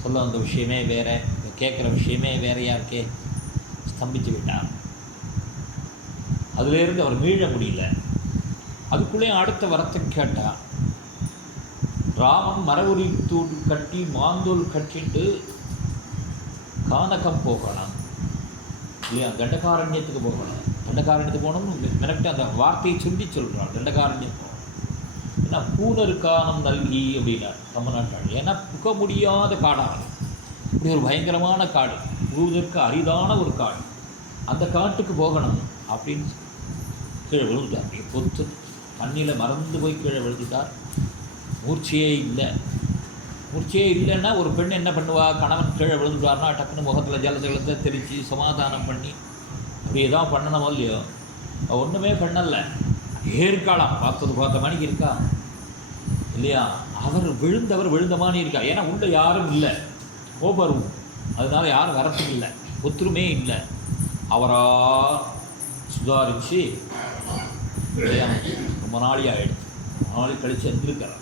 சொல்ல வந்த விஷயமே வேறு, கேட்குற விஷயமே வேறையா இருக்கே, ஸ்தம்பிச்சு விட்டார். அதுலேருந்து அவர் மீள முடியல. அதுக்குள்ளேயும் அடுத்த வரத்தை கேட்டார். ராமன் மரவுரி தூள் கட்டி மாந்தூள் கட்டிட்டு கானகம் போகலாம் இல்லையா, தண்டகாரண்யத்துக்கு போகணும். தண்டகாரண்யத்துக்கு போகணும்னு மெனக்கிட்டு அந்த வார்த்தையை சொல்லி சொல்கிறான். தண்டகாரண்யம் போகணும், ஏன்னா பூனருக்கானம் நல்கி அப்படின்னா தமிழ்நாட்டாள். ஏன்னா புக முடியாத காடாக, இப்படி ஒரு பயங்கரமான காடு, புகுவதற்கு அரிதான ஒரு காடு, அந்த காட்டுக்கு போகணும் அப்படின்னு கீழே விழுந்துட்டார். அப்படியே பொத்து தண்ணியில் மறந்து போய் கீழே விழுந்துட்டார். மூர்ச்சியே இல்லை. மூர்ச்சியே இல்லைன்னா ஒரு பெண் என்ன பண்ணுவா, கணவன் கீழே விழுந்துட்டார்னா டக்குன்னு முகத்தில் ஜலத்தை தெரித்து சமாதானம் பண்ணி அப்படி எதாவது பண்ணணுமோ இல்லையோ, ஒன்றுமே பண்ணலை. ஏற்காலம் பார்த்த மணிக்கு இருக்கா இல்லையா, அவர் விழுந்த மாதிரி இருக்கா. ஏன்னா உள்ள யாரும் இல்லை, கோபரும், அதனால யாரும் வரத்துக்கு இல்லை, ஒத்துருமே இல்லை. அவரா சுதாரித்து ரொம்ப நாளி ஆகிடுச்சு. நாளை கழித்து எந்திருக்கிறார்.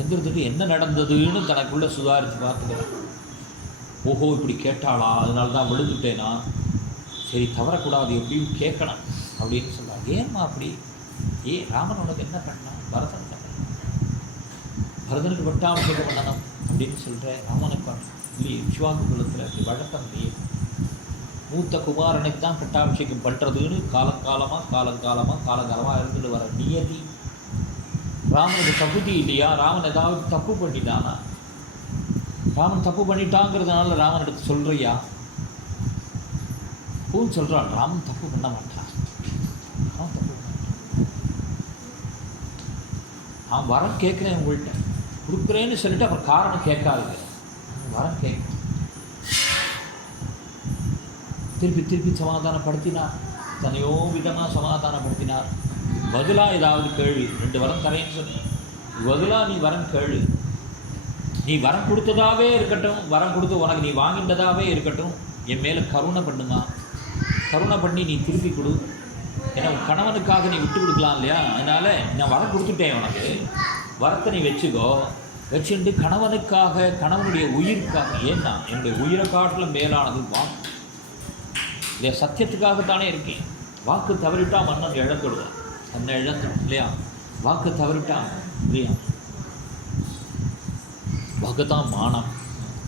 எந்திரத்துட்டு என்ன நடந்ததுன்னு தனக்குள்ளே சுதாரித்து பார்த்துக்கிறேன். ஓஹோ இப்படி கேட்டாளா, அதனால தான் விழுந்துட்டேனா, சரி தவறக்கூடாது, எப்படியும் கேட்கணும் அப்படின்னு சொல்கிறார். ஏம்மா அப்படி, ராமன் உனக்கு என்ன பண்ணான், பரதன் பரதனுக்கு பட்டாபிஷேகம் பண்ணணும் அப்படின்னு சொல்கிறேன். ராமனுக்கு இல்லையே, விஸ்வாகுலத்தில் அப்படி வழக்கம் இல்லையே, மூத்த குமாரனுக்கு தான் பட்டாபிஷேகம் பண்ணுறதுன்னு காலங்காலமாக இருந்துட்டு வர நியதி. ராமனுக்கு தகுதி இல்லையா, ராமன் ஏதாவது தப்பு பண்ணிட்டானா, ராமன் தப்பு பண்ணிட்டாங்கிறதுனால ராமன் எடுத்து சொல்கிறியா? பூன்னு சொல்கிறான், ராமன் தப்பு பண்ண மாட்டான், ராமன் தப்பு பண்ண மாட்டான். நான் வரம் கேட்குறேன், உங்கள்கிட்ட கொடுக்குறேன்னு சொல்லிட்டு அப்புறம் காரணம் கேட்காது, வரம் கேட்க திருப்பி சமாதானப்படுத்தினார். தனையோ விதமாக சமாதானப்படுத்தினார். பதிலாக ஏதாவது கேள்வி, 2 வரம் தரேன்னு சொன்னேன், பதிலாக நீ வரம் கேள்வி, நீ வரம் கொடுத்ததாகவே இருக்கட்டும், வரம் கொடுத்து உனக்கு நீ வாங்கின்றதாகவே இருக்கட்டும், என் மேலே கருணை பண்ணுமா, கருணை பண்ணி நீ திருப்பி கொடு. ஏன்னா கணவனுக்காக நீ விட்டு கொடுக்கலாம் இல்லையா, அதனால் நான் வரம் கொடுத்துட்டேன், உனக்கு வரத்தை நீ வச்சுக்கோ, வச்சுட்டு கணவனுக்காக, கணவனுடைய உயிருக்காக, ஏன்னா என்னுடைய உயிரை காட்டில் மேலானது வாக்கு, இல்லையா, சத்தியத்துக்காகத்தானே இருக்கேன். வாக்கு தவறிட்டா மன்னன் இழந்துடுவான், தன்னை இழந்துடும் இல்லையா, வாக்கு தவறிட்டான் இல்லையா, வாக்கு தான் மானம்,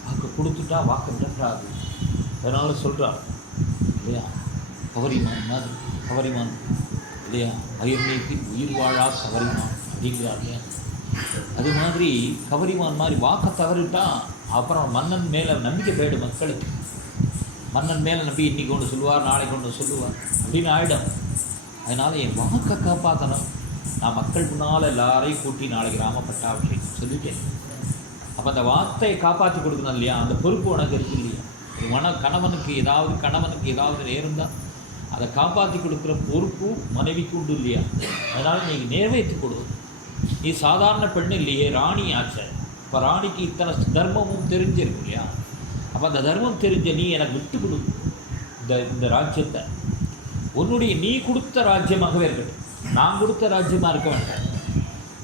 வாக்கு கொடுத்துட்டா வாக்கு இழக்காது. அதனால் சொல்கிறார் இல்லையா, கவரிமான் மாதிரி, கவரிமான் இல்லையா, மயிர் நீக்கி உயிர் வாழா கவரிமான் அப்படிங்கிறார் இல்லையா. அது மாதிரி கவரிமான் மாதிரி வாக்கை தவறிட்டா அப்புறம் மன்னன் மேலே நம்பிக்கை போயிடும் மக்களுக்கு. மன்னன் மேலே நம்பி இன்றைக்கி ஒன்று சொல்லுவார், நாளைக்கு ஒன்று சொல்லுவார் அப்படின்னு ஆகிடும். அதனால் என் வாக்கை காப்பாற்றணும். நான் மக்கள் முன்னால் எல்லாரையும் கூட்டி நாளைக்கு ராம பட்டாபிஷேகம் சொல்லிட்டேன். அப்போ அந்த வார்த்தையை காப்பாற்றி கொடுக்கணும் இல்லையா, அந்த பொறுப்பு உனக்கு இருக்கு இல்லையா. ஒரு கணவனுக்கு ஏதாவது நேர்ந்தால் அதை காப்பாற்றி கொடுக்குற பொறுப்பு மனைவிக்கு உண்டு இல்லையா. அதனால் நீங்கள் நிறைவேற்றி கொடு. நீ சாதாரண பெண் இல்லையே, ராணி ஆச்ச. இப்போ ராணிக்கு இத்தனை தர்மமும் தெரிஞ்சிருக்கு இல்லையா. அப்போ அந்த தர்மம் தெரிஞ்ச நீ எனக்கு விட்டு கொடு இந்த ராஜ்யத்தை. உன்னுடைய நீ கொடுத்த ராஜ்யமாகவே இருக்கட்டும், நான் கொடுத்த ராஜ்யமாக இருக்க வேண்டாம்.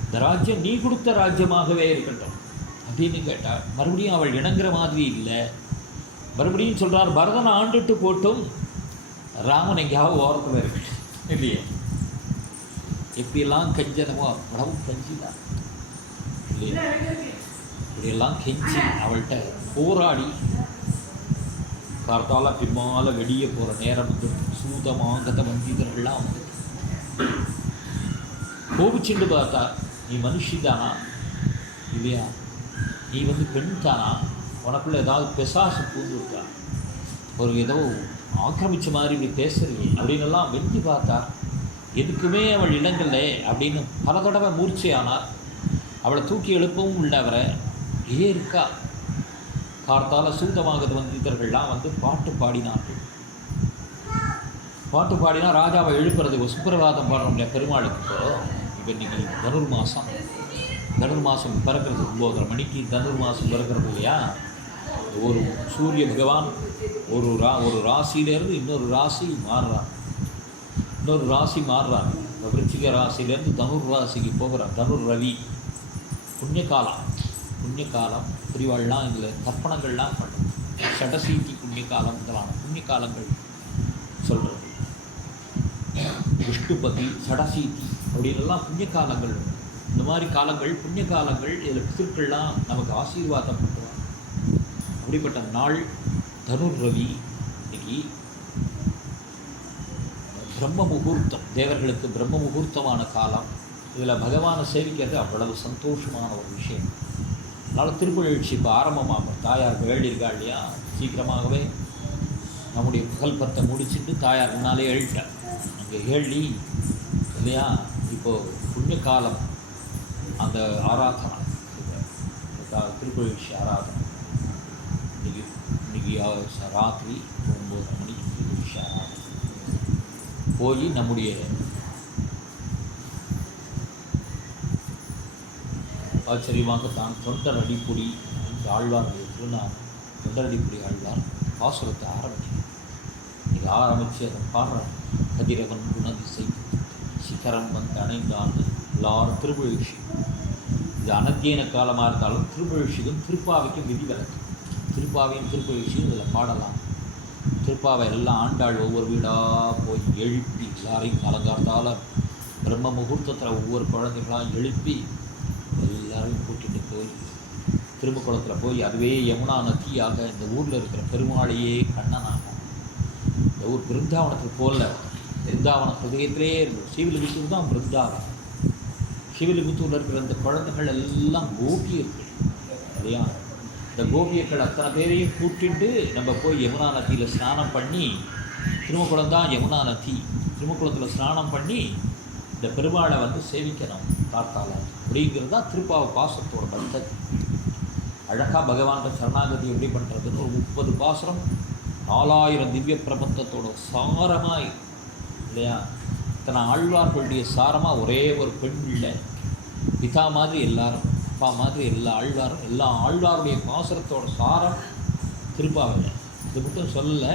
இந்த ராஜ்யம் நீ கொடுத்த ராஜ்யமாகவே இருக்கட்டும் அப்படின்னு கேட்டால் மறுபடியும் அவள் இணங்குற மாதிரி இல்லை. மறுபடியும் சொல்கிறார், பரதனை ஆண்டுட்டு போட்டும் ராமன் எங்கேயாவது ஓரத்தில் இருக்கட்டும் இல்லையே. எப்படியெல்லாம் கெஞ்சனமோ அவ்வளவு கெஞ்சிதான் இல்லையா. இப்படியெல்லாம் கெஞ்சி அவள்கிட்ட போராடி கார்த்தால பின்மால வெளியே போகிற நேரம் வந்து சூதமாகத வந்திதர்கள்லாம் வந்து கோபிச்சுண்டு பார்த்தா, நீ மனுஷி தானா இல்லையா, நீ வந்து பெண் தானா, உனக்குள்ள ஏதாவது பிசாசு பூந்து விட்டா, ஒரு ஏதோ ஆக்கிரமிச்ச மாதிரி இப்படி பேசுறீங்க அப்படின்னெல்லாம் வெட்டி பார்த்தா. எதுக்குமே அவள் இளங்கல்ல அப்படின்னு பல தடவை மூர்ச்சையானார். அவளை தூக்கி எழுப்பவும் இல்லை. அவரை இருக்கா. கார்த்தால சூதமாகது வந்திதர்கள்லாம் வந்து பாட்டு பாடினார்கள். பாட்டு பாடினா ராஜாவை எழுப்புறதுக்கு சுப்பிரபாதம் பாடுறோம் இல்லையா பெருமாளுக்கு. இப்போ இன்றைக்கி தனுர் மாதம் பிறக்கிறது 9:30 மணிக்கு தனுர் மாதம் பிறக்கிறது இல்லையா. ஒரு சூரிய பகவான் ஒரு ராசியிலேருந்து இன்னொரு ராசி மாறுறான். இப்போ விருச்சிக ராசியிலேருந்து தனுர் ராசிக்கு போகிறான். தனுர் ரவி புண்ணியகாலம் பிரிவாள்லாம் இதில் தர்ப்பணங்கள்லாம் பண்ணும். ஷடசீதி புண்ணியகாலம் முதலான புண்ணியகாலங்கள் சொல்கிறது. விஷ்ணுபதி ஷடசீதி அப்படின்லாம் புண்ணியகாலங்கள். இந்த மாதிரி காலங்கள் புண்ணிய காலங்கள். இதில் பித்திருக்கள்லாம் நமக்கு ஆசீர்வாதம் பண்ணுவாங்க. அப்படிப்பட்ட நாள் தனுர் ரவி. இன்னைக்கு பிரம்ம முகூர்த்தம், தேவர்களுக்கு பிரம்ம முகூர்த்தமான காலம். இதில் பகவானை சேவிக்கிறது அவ்வளவு சந்தோஷமான ஒரு விஷயம். அதனால் திருப்பெழுச்சி இப்போ ஆரம்பமாகும். தாயார் எழுதியிருக்கா இல்லையா, சீக்கிரமாகவே நம்முடைய புகழ்பத்தை முடிச்சுட்டு தாயார் முன்னாலே எழுதிட்டார். அங்கே எழுதி இல்லையா. இப்போது புண்ணிய காலம் அந்த ஆராதனை, திருப்பெழுச்சி ஆராதனை இன்னைக்கு ராத்திரி 9 மணிக்கு திருப்பெழுச்சி ஆராதனை போய் நம்முடைய ஆச்சரியமாக தான் தொண்டரடிப்புடி ஆழ்வார் திருநாள் தொண்டரடிப்புடி ஆழ்வார் பாசுரத்தை ஆரம்பிக்கிறேன். இன்றைக்கி ஆரம்பித்து அதை பாடுறார். கதிரவன் குணதிசை சிகரம் வந்து அணைந்தாண்டு எல்லாரும் திருப்பெழுச்சி. இது அனத்தியன காலமாக இருந்தாலும் திருப்பெழுச்சிக்கும் திருப்பாவைக்கும் விதிவிலக்கு. திருப்பாவையும் திருப்பெழுச்சியும் இதில் பாடலாம். திருப்பாவை எல்லாம் ஆண்டாள் ஒவ்வொரு வீடாக போய் எழுப்பி எல்லாரையும் அலங்காரத்தால் பிரம்ம முகூர்த்தத்தில் ஒவ்வொரு குழந்தைகளாக எழுப்பி எல்லாரையும் கூட்டிகிட்டு போய் திருமக்குளத்தில் போய் அதுவே யமுனா நதியாக இந்த ஊரில் இருக்கிற பெருமாளையே கண்ணனாகும். இந்த ஊர் பிருந்தாவனத்துக்கு போகல, பிருந்தாவன ஹிருதயத்திலே இருக்கும். ஸ்ரீவில்லிபுத்தூர் தான் பிருந்தாவனம். ஸ்ரீவில்லிபுத்தூரில் இருக்கிற இந்த குழந்தைகள் எல்லாம் கோபியர்கள் இல்லையா. இந்த கோபியர்கள் அத்தனை பேரையும் கூட்டிட்டு நம்ம போய் யமுனா நதியில் ஸ்நானம் பண்ணி, திருமக்குளம் தான் யமுனா நதி, திருமக்குளத்தில் ஸ்நானம் பண்ணி இந்த பெருமாளை வந்து சேவிக்கணும் பார்த்தால. அப்படிங்கிறது தான் திருப்பாவை பாசத்தோட பக்தர். அழகாக பகவான் சரணாகதி எப்படி பண்ணுறதுன்னு ஒரு 30 பாசுரம் 4000 திவ்ய பிரபந்தத்தோட சாரமாக இல்லையா. இத்தனை ஆழ்வார்களுடைய சாரமாக ஒரே ஒரு பெண் இல்லை. பிதா மாதிரி எல்லாரும், அப்பா மாதிரி எல்லா ஆழ்வாரும், எல்லா ஆழ்வாருடைய பாசுரத்தோட சாரம் திருப்பாவையில். இது மட்டும் சொல்லலை,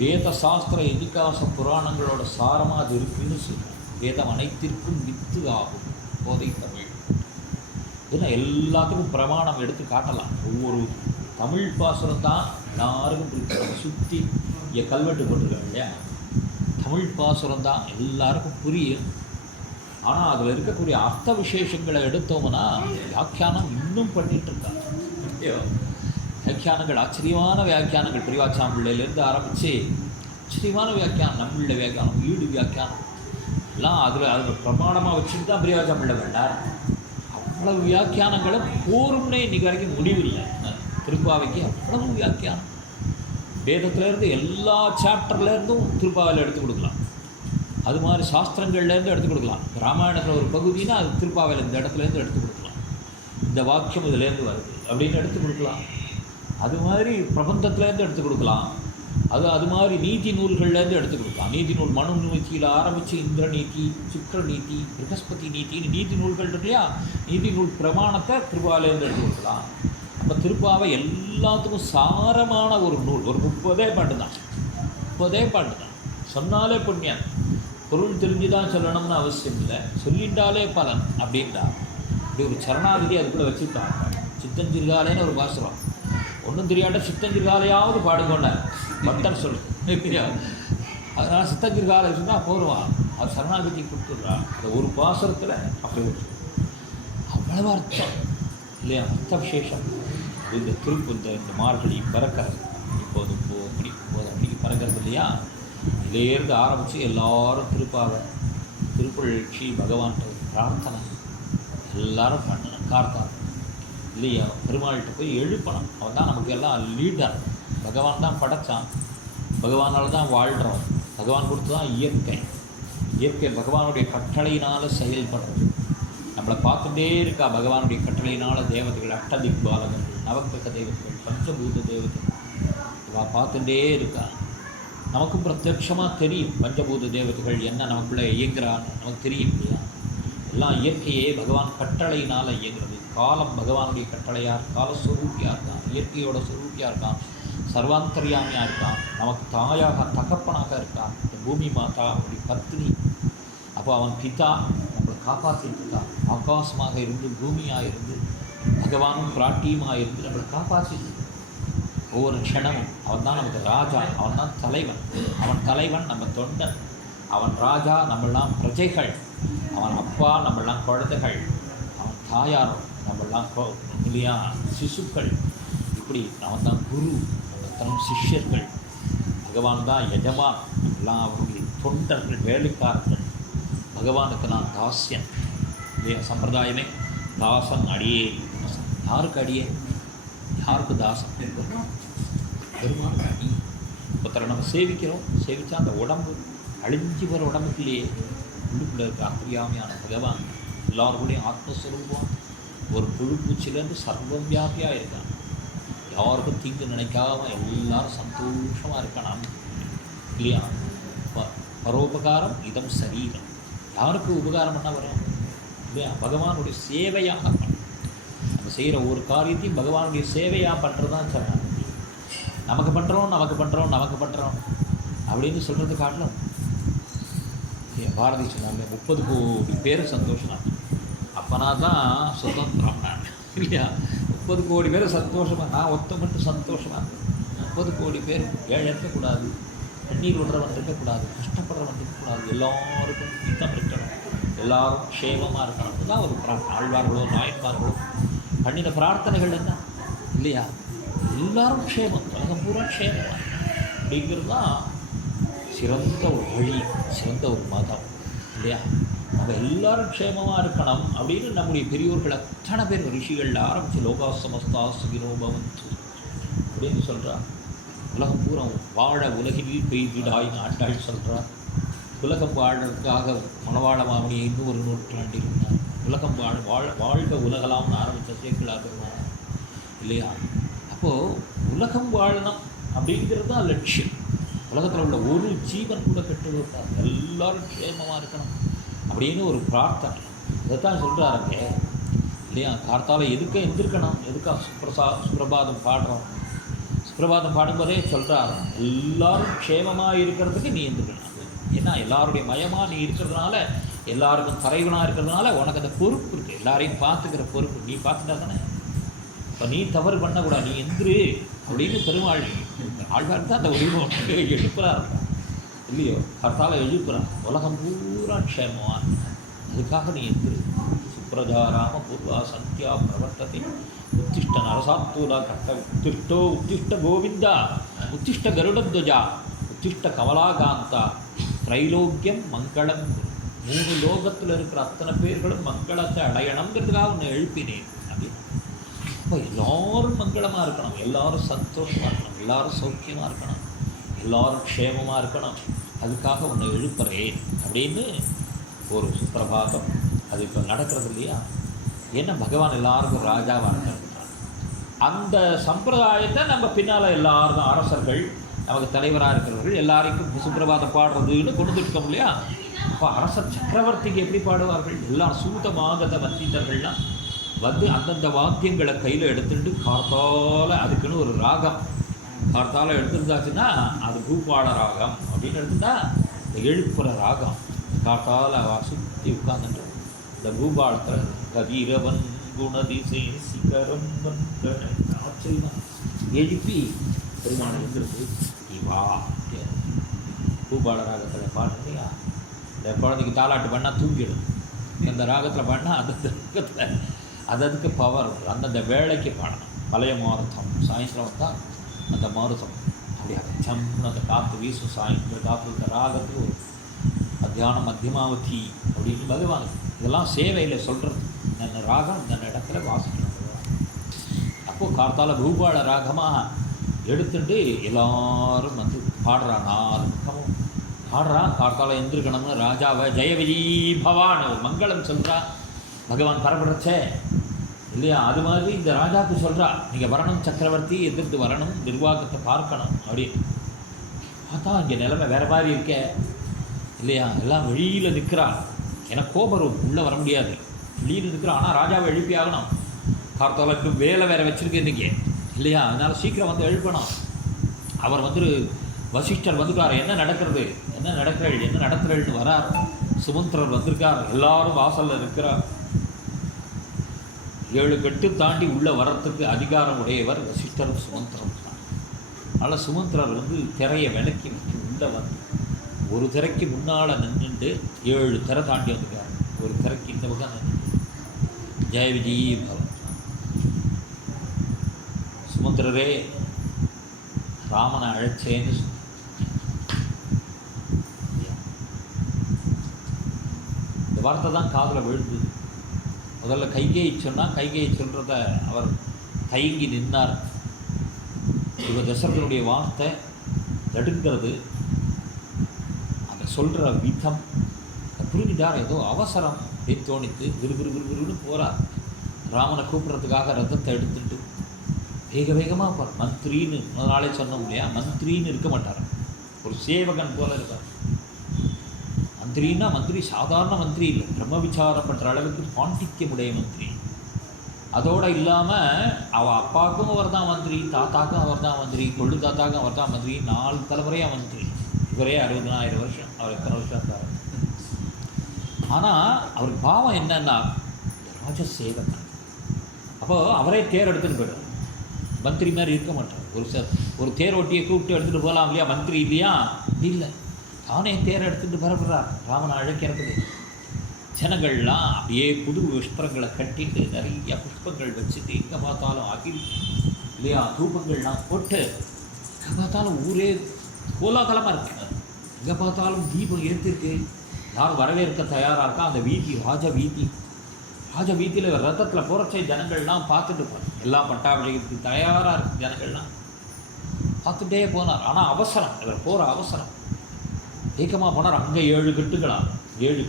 வேத சாஸ்திர இதிகாச புராணங்களோட சாரமாக அது இருக்குன்னு சொல்லுவேன். வேதம் அனைத்திற்கும் வித்து ஆகும் போதை தமிழ். ஏன்னா எல்லாத்துக்கும் பிரமாணம் எடுத்து காட்டலாம். ஒவ்வொரு தமிழ் பாசுரம் தான் எல்லாருக்கும் பிடிக்கும். சுற்றி இங்கே கல்வெட்டு போட்டிருக்காங்க இல்லையா, தமிழ் பாசுரம் தான் எல்லாருக்கும் புரியும். ஆனால் அதில் இருக்கக்கூடிய அர்த்த விசேஷங்களை எடுத்தோம்னா வியாக்கியானம் இன்னும் பண்ணிகிட்டு இருக்காங்க. வியாக்கியானங்கள் ஆச்சரியமான வியாக்கியானங்கள் பிரிவாச்சாம்பிள்ளையிலேருந்து ஆரம்பித்து ஆச்சரியமான வியாக்கியானம், நம்மள வியாக்கியானம், ஈடு வியாக்கியானம் எல்லாம் அதில் பிரமாணமாக வச்சுட்டு தான் பிரிவாச்சாம்பிள்ளை வேண்டார். அவ்வளவு வியாக்கியானங்களும் போரும்னே இன்றைக்கி வரைக்கும் முடிவில்லை. திருப்பாவைக்கு அவ்வளவு வியாக்கியானம். வேதத்திலேருந்து எல்லா சாப்டர்லேருந்தும் திருப்பாவையில் எடுத்து கொடுக்கலாம். அது மாதிரி சாஸ்திரங்கள்லேருந்து எடுத்து கொடுக்கலாம். ராமாயணத்தில் ஒரு பகுதினா அது திருப்பாவையில் இந்த இடத்துலேருந்து எடுத்து கொடுக்கலாம். இந்த வாக்கியம் இதுலேருந்து வருது அப்படின்னு எடுத்து கொடுக்கலாம். அது மாதிரி பிரபந்தத்துலேருந்து எடுத்து கொடுக்கலாம். அது மாதிரி நீதி நூல்கள்லேருந்து எடுத்து கொடுக்கலாம். நீதி நூல் மனு நீதியில் ஆரம்பித்து இந்திர நீதி, சுக்கிர நீதி, ப்ரகஸ்பதி நீதின்னு நீதி நூல்கள் இருக்கு இல்லையா, நீதி நூல் பிரமாணத்தை திருப்பாவிலேருந்து எடுத்து கொடுக்கலாம். அப்போ திருப்பாவை எல்லாத்துக்கும் சாரமான ஒரு நூல். ஒரு 30 பாட்டு தான், 30 பாட்டு தான். சொன்னாலே புண்ணியம். பொருள் தெரிஞ்சு தான் சொல்லணும்னு அவசியம் இல்லை, சொல்லிட்டாலே பலன் அப்படின்டா. இப்படி ஒரு சரணாகதி அதுக்குள்ளே வச்சுருக்காங்க. சித்தஞ்சிறுகாலேன்னு ஒரு பாசுரம். ஒன்றும் தெரியாட்ட சித்தஞ்சிறுகாலையாவது பாடுங்கொண்டார் பக்தர் சொல்லு. அதனால் சித்தஞ்சிறுகாலை சொன்னால் போடுவான், அது சரணாகதி கொடுத்துட்றான். அந்த ஒரு பாசுரத்தில் அப்படி அவ்வளவு அர்த்தம் இல்லையா, அர்த்த விசேஷம். இந்த திருப்பு இந்த மார்கழி பறக்கிறது, இப்போது 9 மணிக்கு பறக்கிறது இல்லையா, இதிலேருந்து ஆரம்பித்து எல்லாரும் திருப்புகழ்ச்சி பகவான்கிட்ட பிரார்த்தனை எல்லாரும் பண்ணணும். கார்த்தார் இல்லையா, பெருமாள்கிட்ட போய் எழுப்பணும். அவன் தான் நமக்கு எல்லாம் லீடர். பகவான் தான் படைத்தான், பகவானால் தான் வாழ்கிறோம். பகவான் கொடுத்து தான் இயற்கை பகவானுடைய கட்டளையினால் செயல்படுறது. நம்மளை பார்த்துட்டே இருக்கா பகவானுடைய கட்டளையினால். தேவதைகள், அஷ்டதிக் பாலகர்கள், நவக்கிரக தேவதைகள், பஞ்சபூத தேவதைகள், இவள் பார்த்துட்டே இருக்கா. நமக்கும் பிரத்யட்சமாக தெரியும் பஞ்சபூத தேவதைகள் என்ன நமக்குள்ளே இயங்குறான்னு நமக்கு தெரியும் இல்லையா. எல்லாம் இயற்கையே பகவான் கட்டளையினால் இயங்குறது. காலம் பகவானுடைய கட்டளையார், காலஸ்வரூப்பியாக இருக்கான், இயற்கையோட ஸ்வரூப்பியாக இருக்கான், சர்வாந்தரியாமியாக இருக்கான், நமக்கு தாயாக தகப்பனாக இருக்கான். இந்த பூமி மாதா அவனுடைய பத்னி. அப்போ அவன் பிதா நம்மளை காப்பாற்றிட்டு இருக்கான். ஆகாசமாக இருந்து பூமியாக இருந்து பகவானும் பிராட்டியுமாக இருந்து நம்மளை காப்பாற்றிட்டு இருக்கான். ஒவ்வொரு க்ஷணமும் அவன் தான் நமக்கு ராஜா, அவன் தான் தலைவன். அவன் தலைவன், நம்ம தொண்டன். அவன் ராஜா, நம்மளாம் பிரஜைகள். அவன் அப்பா, நம்மளாம் குழந்தைகள். அவன் தாயார், நம்மளாம் இல்லையா சிசுக்கள். இப்படி அவன் தான் குரு, நம்மளும் சிஷ்யர்கள். பகவான் தான் எஜமான், எல்லாம் அவருடைய தொண்டர்கள், வேலைக்காரர்கள். பகவானுக்கு நான் தாசியன் இல்லையா. சம்பிரதாயமே தாசன் அடியே. யாருக்கு அடியே, யாருக்கு தாசன்? பெருமாள் அடி. ஒருத்தரை நம்ம சேவித்தா அந்த உடம்பு அழிஞ்சு வர உடம்புக்குள்ளேயே உள்ளுக்குள்ளே இருக்க அப்பிரியாமையான பகவான் எல்லாருக்குள்ளேயும் ஆத்மஸ்வரூபம். ஒரு புழுப்பூச்சிலேருந்து சர்வவியாபியாக இருக்கான். யாருக்கும் தீங்கு நினைக்காம எல்லாரும் சந்தோஷமாக இருக்கணும் இல்லையா. பரோபகாரம் இதம் சரீரம். யாருக்கு உபகாரம் பண்ண வரும் இல்லையா, பகவானுடைய சேவையாக பண்ணணும். நம்ம செய்கிற ஒரு காரியத்தையும் பகவானுடைய சேவையாக பண்ணுறது தான் சரணாகதி. நமக்கு பண்ணுறோம் அப்படின்னு சொல்கிறது காட்டிலும் பாரதி சொன்னாங்க 30 கோடி பேர் சந்தோஷம். அப்போனா தான் சுதந்திரம் நான் இல்லையா. 30 கோடி பேர் சந்தோஷமாக, நான் ஒத்த மட்டும் சந்தோஷமாக. 30 கோடி பேர் ஏழை இருக்கக்கூடாது, கண்ணீர் விடுறவன் இருக்கக்கூடாது, கஷ்டப்படுறவன் இருக்கக்கூடாது. எல்லாருக்கும் ஹிதம் இருக்கணும், எல்லாரும் க்ஷேமமாக இருக்கணும். அதுதான் ஒரு ஆழ்வார்களோ நாயன்மார்களோ பண்ணின பிரார்த்தனைகள் என்ன இல்லையா. எல்லாரும் க்ஷேமம், உலகம் பூரா க்ஷேமம் அப்படிங்கிறது தான் சிறந்த ஒரு வழி, சிறந்த ஒரு மதம் இல்லையா. நம்ம எல்லாரும் க்ஷேமமாக இருக்கணும் அப்படின்னு நம்முடைய பெரியோர்கள் அத்தனை பேர் ரிஷிகள் ஆரம்பித்து லோகா சமஸ்தா சுகினோ பவந்து அப்படின்னு சொல்கிறார். உலகம் பூரா வாழ உலகில் பெய்திடாய்னு ஆண்டாள் சொல்கிறார். உலகம் வாழ்றதுக்காக மணவாள மாமணியை இன்னும் ஒரு நூற்றாண்டு இருந்தார். உலகம் வாழ்க உலகலாம்னு ஆரம்பித்த சேக்கிழார் இருந்தார் இல்லையா. அப்போது உலகம் வாழணும் அப்படிங்கிறது தான் லட்சியம். உலகத்தில் உள்ள ஒரு ஜீவன் கூட கெட்டு விட்டார், எல்லோரும் க்ஷேமமாக இருக்கணும் அப்படின்னு ஒரு பிரார்த்தனை. இதைத்தான் சொல்கிறாருங்க இல்லையா. கார்த்தால எந்திருக்கணும், எதுக்காக சுப்பிரபாதம் பாடுறோம். சுப்பிரபாதம் பாடும்போதே சொல்கிறாரு, எல்லோரும் க்ஷேமமாக இருக்கிறதுக்கு நீ எந்திருக்கணும். ஏன்னா எல்லாருடைய மயமாக நீ இருக்கிறதுனால, எல்லாருக்கும் தலைவனாக இருக்கிறதுனால உனக்கு அந்த பொறுப்பு இருக்குது. எல்லாரையும் பார்த்துக்கிற பொறுப்பு நீ பார்த்துட்டா தானே. இப்போ நீ தவறு பண்ணக்கூடாது, நீ எந்திரு அப்படின்னு பெருமாள் ஆழ்வார் தான் அந்த உரிமம் எழுப்புறாரு இல்லையோ. கர்த்தால எழுப்புறான், உலகம் பூரா க்ஷேமவான், அதுக்காக நீ எந்திரு. சுப்ரஜாராம பூர்வா சந்தியா பிரவர்த்தத்தை உத்திஷ்ட நரசாத்தூலா கட்ட உத்திஷ்ட கோவிந்தா உத்திஷ்ட கருடத்வஜா உத்திஷ்ட கமலாகாந்தா திரைலோக்கியம் மங்களம். 3 லோகத்தில் இருக்கிற அத்தனை பேர்களும் மங்களத்தை அடையணுங்கிறதுக்காக உன்னை எழுப்பினேன் அப்படின்னு. இப்போ எல்லோரும் மங்களமாக இருக்கணும், எல்லோரும் சந்தோஷமாக இருக்கணும், எல்லோரும் சௌக்கியமாக இருக்கணும், எல்லோரும் க்ஷேமமாக இருக்கணும். அதுக்காக உன்னை எழுப்புறேன் அப்படின்னு ஒரு சுப்பிரபாதம். அது இப்போ நடக்கிறது இல்லையா? ஏன்னா பகவான் எல்லாருக்கும் ராஜாவாக இருக்கிறார். அந்த சம்பிரதாயத்தை நம்ம பின்னால் எல்லாருக்கும் அரசர்கள், நமக்கு தலைவராக இருக்கிறவர்கள் எல்லாருக்கும் சுப்பிரபாதம் பாடுறதுன்னு கொண்டு வந்துருக்கோம் இல்லையா? அப்போ அரசர் சக்கரவர்த்திக்கு எப்படி பாடுவார்கள்? எல்லாம் சூதமாகத வந்திதர்கள்லாம் வந்து அந்தந்த வாத்தியங்களை கையில் எடுத்துட்டு கார்த்தால அதுக்குன்னு ஒரு ராகம் கார்த்தால எடுத்துருந்தாச்சுன்னா அது பூபாட ராகம் அப்படின்னு எடுத்துட்டா இந்த எழுப்புற ராகம் கார்த்தால சுற்றி உட்கார்ந்துட்டு இந்த பூபாலத்தில் கதிரவன் குணதிசை சிகரம் ஆச்சரியம் எழுப்பி பெருமானை எழுந்திருக்கு இவா பூபால ராகத்தில் பாடுறியா? இந்த குழந்தைக்கு தாலாட்டு பண்ணால் தூங்கிடும். இந்த ராகத்தில் பாடினா அந்த ராகத்தில் அதுக்கு பவர் அந்தந்த வேலைக்கு பாடணும். பழைய மாருத்தம் சாயந்தரம் தான் அந்த மாருத்தம் அப்படியே சம்னு அந்த காற்று வீசும். சாயந்தரம் காற்று இந்த ராகத்துக்கு ஒரு மத்தியானம் மத்தியமாவதி அப்படின்னு பகவான் இதெல்லாம் சேவையில் சொல்கிறது. இந்த ராகம் இந்த இடத்துல வாசிக்கணும். அப்போது கார்த்தால பூபால ராகமாக எடுத்துட்டு எல்லாரும் வந்து பாடுறா. 4 முகமும் பாடுறான். கார்த்தால எந்திருக்கணும்னு ராஜாவை ஜெய விஜய் பவான் ஒரு மங்களம் சொல்கிறா. பகவான் பரபரச்சே இல்லையா? அது மாதிரி இந்த ராஜாவுக்கு சொல்கிறா, நீங்கள் வரணும், சக்கரவர்த்தி எதிர்த்து வரணும், நிர்வாகத்தை பார்க்கணும் அப்படின்னு. பார்த்தா இங்கே நிலைமை வேறு மாதிரி இருக்கே இல்லையா? எல்லாம் வெளியில் நிற்கிறான். எனக்கு கோபம் உள்ளே வர முடியாது, வெளியில் நிற்கிறான். ஆனால் ராஜாவை எழுப்பி ஆகணும். கார்த்தாலுக்கு வேலை வேறு வச்சுருக்கு இன்றைக்கி இல்லையா? அதனால் சீக்கிரம் வந்து எழுப்பணும். அவர் வந்து வசிஷ்டர் வந்துட்டார். என்ன நடக்கிறது, என்ன நடக்கிறள், என்ன நடத்துறள்னு வரார். சுமந்திரர் வந்திருக்கார். எல்லாரும் வாசலில் இருக்கிறார். 7 கட்டு தாண்டி உள்ளே வர்றதுக்கு அதிகாரம் உடையவர் வசிஷ்டரும் சுமந்திரம் தான். அதனால் சுமந்திரர் வந்து திரையை விலக்கி வச்சு உள்ளே வந்து ஒரு திரைக்கு முன்னால் நின்றுட்டு 7 திரை தாண்டி வந்துருக்கார். ஒரு திரைக்கு இந்த பக்கம் நின்று ஜெய விஜய் பவன். சுமந்திரரே ராமனை அழைச்சேன்னு இந்த வார்த்தை தான் காதில் விழுந்து. முதல்ல கைகேயி சொன்னால் கைகேயி சொல்கிறத அவர் தயங்கி நின்னார். இவர் தசரதனுடைய வார்த்தை தடுங்கிறது. அதை சொல்கிற விதம் புரிஞ்சுட்டார். ஏதோ அவசரம் அப்படின்னு தோணித்து விறுவிறுன்னு போகிறார். ராமனை கூப்பிட்றதுக்காக ரத்தத்தை எடுத்துட்டு வேக வேகமாக போகிறார். மந்திரின்னு நாளே சொன்னோம் இல்லையா? மந்திரின்னு இருக்க மாட்டார், ஒரு சேவகன் போல இருக்கார். மந்திரின்னா மந்திரி சாதாரண மந்திரி இல்லை, பிரம்ம விசாரம் பண்ணுற அளவுக்கு பாண்டித்யமுடைய மந்திரி. அதோடு இல்லாமல் அவள் அப்பாவுக்கும் அவர் தான் மந்திரி, தாத்தாக்கும் அவர் தான் மந்திரி, கொள்ளு தாத்தாக்கும் அவர் தான் மந்திரி, 4 தலைமுறையாக மந்திரி. இவரே 60,000 வருஷம். அவர் எத்தனை வருஷம் இருந்தார்? ஆனால் அவருக்கு பாவம் என்னன்னா ராஜசேவகன். அப்போது அவரே தேர் எடுத்துன்னு போய்டும். மந்திரி மாதிரி இருக்க மாட்டார். ஒரு தேர் ஓட்டியை கூப்பிட்டு எடுத்துகிட்டு போகலாம் இல்லையா? மந்திரி இல்லையா? இல்லை, தானே தேர் எடுத்துகிட்டு பரப்புறார் ராமனை அழைக்கிறதுக்கு. ஜனங்கள்லாம் அப்படியே புது வஸ்திரங்களை கட்டிட்டு நிறைய புஷ்பங்கள் வச்சுட்டு எங்கே பார்த்தாலும் அகில் இல்லையா தூபங்கள்லாம் போட்டு எங்கே பார்த்தாலும் ஊரே கோலாகலமாக இருக்கு. எங்கே பார்த்தாலும் தீபம் ஏற்றிருக்கு. யாரும் வரவேற்க தயாராக இருக்கா. அந்த வீதி ராஜ வீதியில் ரத்தத்தில் போகிறச்சை ஜனங்கள்லாம் பார்த்துட்டு போனார். எல்லாம் பட்டாபிஷேகத்துக்கு தயாராக இருக்குது. ஜனங்கள்லாம் பார்த்துட்டே போனார். ஆனால் அவசரம், இவர் போகிற அவசரம். ஏக்கமாக போனார். அங்கே 7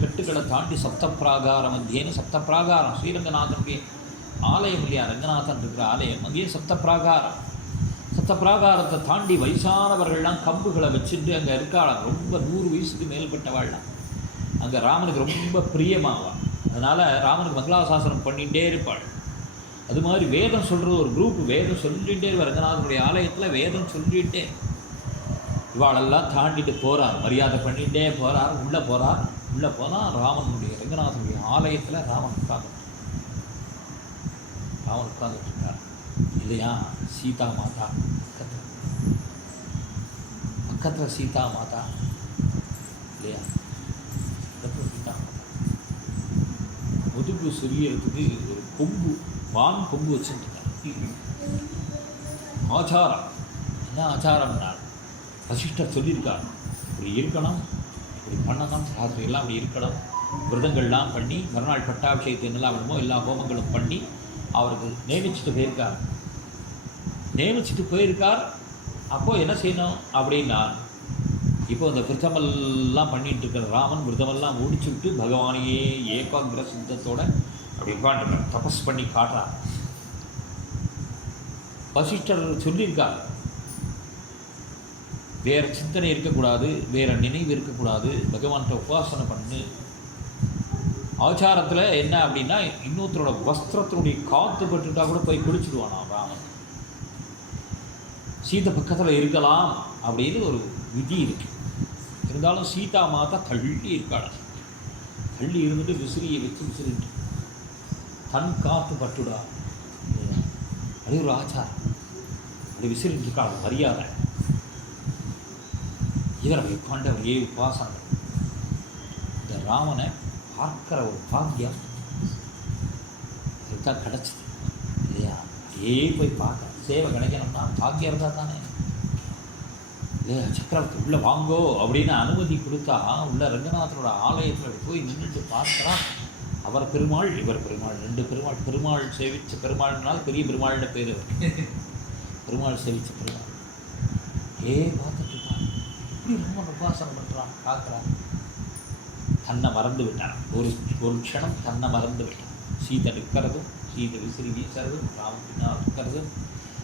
கட்டுகளை தாண்டி சப்தப்பிராகாரம் மத்தியேன்னு சப்தப்பிராகாரம் ஸ்ரீரங்கநாதனுடைய ஆலயம் இல்லையா? ரங்கநாதன் இருக்கிற ஆலயம் அங்கேயே சப்தப்பிராகாரத்தை தாண்டி வயசானவர்கள்லாம் கம்புகளை வச்சுட்டு அங்கே இருக்காளாம். ரொம்ப 100 வயசுக்கு மேல்பட்டவாள்லாம் அங்கே ராமனுக்கு ரொம்ப பிரியமாவாள். அதனால் ராமனுக்கு மங்களாசாசனம் பண்ணிகிட்டே இருப்பாள். அது மாதிரி வேதம் சொல்கிறது ஒரு குரூப் வேதம் சொல்லிகிட்டே இருப்பார். ரங்கநாதனுடைய ஆலயத்தில் வேதம் சொல்லிகிட்டே இவாளெல்லாம் தாண்டிட்டு போகிறார். மரியாதை பண்ணிகிட்டே போகிறார். உள்ளே போனால் ராமனுடைய ரங்கநாதனுடைய ஆலயத்தில் ராமன் உட்காந்துட்ருக்கார் இல்லையா? சீதா மாதா பக்கத்தில் சீதா மாதா இல்லையா? சீதா மாதா முதுகு சொரியறதுக்கு ஒரு கொம்பு, வான் கொம்பு வச்சுருக்கார். ஆச்சாரம் என்ன ஆச்சாரம்னா வசிஷ்டர் சொல்லியிருக்கார், இப்படி இருக்கணும், இப்படி பண்ணணும், சாஸ்திரம் அப்படி இருக்கணும். விரதங்கள்லாம் பண்ணி மறுநாள் பட்டாபிஷேகத்தை என்னெல்லாம் வேணுமோ எல்லா ஹோமங்களும் பண்ணி அவருக்கு நியமிச்சுட்டு போயிருக்கார். அப்போது என்ன செய்யணும் அப்படின்னா இப்போ இந்த விரதமெல்லாம் பண்ணிட்டு இருக்கிற ராமன் விரதமெல்லாம் முடிச்சு விட்டு பகவானையே ஏகாகிர சித்தத்தோட அப்படி உட்காந்துருக்கார், தபஸ் பண்ணி காட்டுறார். வசிஷ்டர் சொல்லியிருக்கார், வேறு சிந்தனை இருக்கக்கூடாது, வேறு நினைவு இருக்கக்கூடாது, பகவான்கிட்ட உபாசனை பண்ணு. ஆச்சாரத்தில் என்ன அப்படின்னா, இன்னொருத்தரோட வஸ்திரத்தினுடைய காற்று பட்டுட்டா கூட போய் குளிச்சுடுவானா ராமன். சீதை பக்கத்தில் இருக்கலாம் அப்படின்னு ஒரு விதி இருக்கு. இருந்தாலும் சீதா மாதா தள்ளி இருக்காள். தள்ளி இருந்துட்டு விசிறியை வச்சு விசிறிட்டு தன் காற்று பட்டுடா, அது ஒரு ஆச்சாரம். அப்படி விசிறிட்டு இருக்காள் மரியாதை. இவரை உட்காண்டவரையே உபாசனை. இந்த ராமனை பார்க்கிற ஒரு பாக்கியம் இதுதான் கிடச்சிது இல்லையா? அப்படியே போய் பார்க்க சேவை கிடைக்கணும்னா பாக்கியம் இருந்தால் தானே இல்லையா? சக்கரவர்த்தி உள்ளே வாங்கோ அப்படின்னு அனுமதி கொடுத்தா உள்ள ரங்கநாதனோட ஆலயத்தில் போய் நின்றுட்டு பார்க்குறான். அவர் பெருமாள், இவர் பெருமாள், ரெண்டு பெருமாள். பெருமாள் சேவிச்ச பெருமாள்னால் பெரிய பெருமாள்னு பேர். பெருமாள் சேவிச்ச பெருமாள் பார்த்துட்டு இருக்கான். இப்படி ரொம்ப உபாசனை பண்ணுறான், பார்க்குறான். தன்னை மறந்து விட்டான். ஒரு க்ஷணம் தன்னை மறந்து விட்டான். சீதை நிற்கிறதும், சீதை விசிறி வீசுறதும், ராமன் பின்னால் நிற்கிறதும்,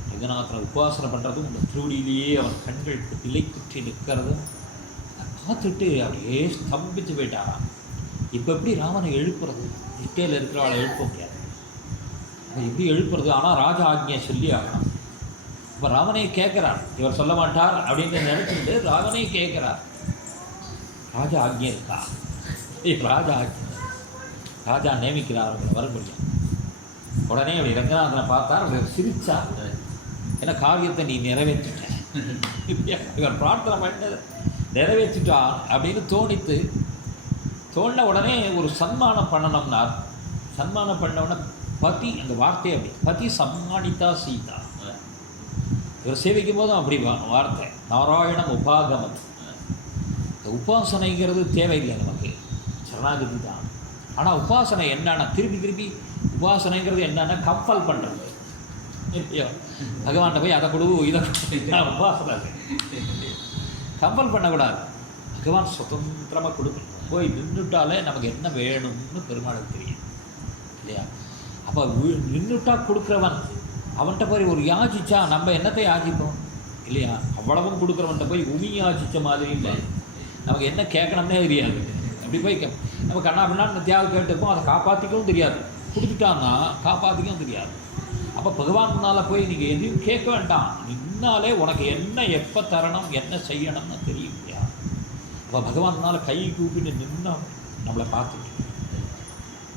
ரங்கநாதனை உபாசனை பண்ணுறதும், இந்த திருவடியிலேயே அவன் கண்கள் நிலை குற்றி நிற்கிறதும் பார்த்துட்டு அப்படியே ஸ்தம்பிச்சு போயிட்டாராம். இப்போ எப்படி ராமனை எழுப்புறது? இட்டையில் இருக்கிறவளை எழுப்ப முடியாது. இப்போ எப்படி எழுப்புறது? ஆனால் ராஜா ஆக்ஞையை சொல்லி ஆகணும். இப்போ ராமனே கேட்குறார், இவர் சொல்ல மாட்டார் அப்படின்னு நினச்சிட்டு ராமனே கேட்குறார். ராஜா ஆக்ஞை இருக்கா? ராஜா ஆக்ஞை, ராஜா நியமிக்கிறார் அவங்களை வர முடியும். உடனே அப்படி ரங்கநாதனை பார்த்தார், அவர் சிரிச்சா. ஏன்னா காரியத்தை நீ நிறைவேற்றிட்ட, இவர் பிரார்த்தனை பண்ண நிறைவேற்றிட்டான் அப்படின்னு தோணித்து. தோணின உடனே ஒரு சன்மானம் பண்ணணும்னார். சன்மானம் பண்ண உடனே பதி, அந்த வார்த்தை அப்படி பதி சம்மானித்தா சீதா. இவர் சேவிக்கும் போதும் அப்படி வார்த்தை நாராயணம் உபாகமம். இந்த உபாசனைங்கிறது தேவையில்லை நமக்கு, சரணாகதி தான். ஆனால் உபாசனை என்னன்னா திருப்பி திருப்பி உபாசனைங்கிறது என்னன்னா கம்பல் பண்ணுறது. பகவான்கிட்ட போய் அதை கொடு இதை உபாசனை கம்பல் பண்ணக்கூடாது. பகவான் சுதந்திரமாக கொடுக்கணும். போய் நின்றுட்டாலே நமக்கு என்ன வேணும்னு பெருமாளுக்கு தெரியும் இல்லையா? அப்போ நின்றுட்டா கொடுக்குறவன் அவன்கிட்ட போய் ஒரு யாச்சிச்சா நம்ம என்னத்தை யாச்சிப்போம் இல்லையா? அவ்வளவும் கொடுக்குறவன்கிட்ட போய் உமி யாச்சித்த மாதிரி இல்லை. நமக்கு என்ன கேட்கணும்னே தெரியாது. அப்படி போய் நம்ம கண்ணா பின்னா தியாகம் கேட்டுருப்போம், அதை காப்பாற்றிக்கவும் தெரியாது. கொடுத்துட்டான்னா காப்பாற்றிக்கவும் தெரியாது. அப்போ பகவான் முன்னால் போய் நீங்கள் எதையும் கேட்க வேண்டாம். நின்னாலே உனக்கு என்ன எப்போ தரணும் என்ன செய்யணும்னு தெரியும் இல்லையா? அப்போ பகவான் முன்னால் கை கூப்பிட்டு நின்னா நம்மளை பார்த்துட்டு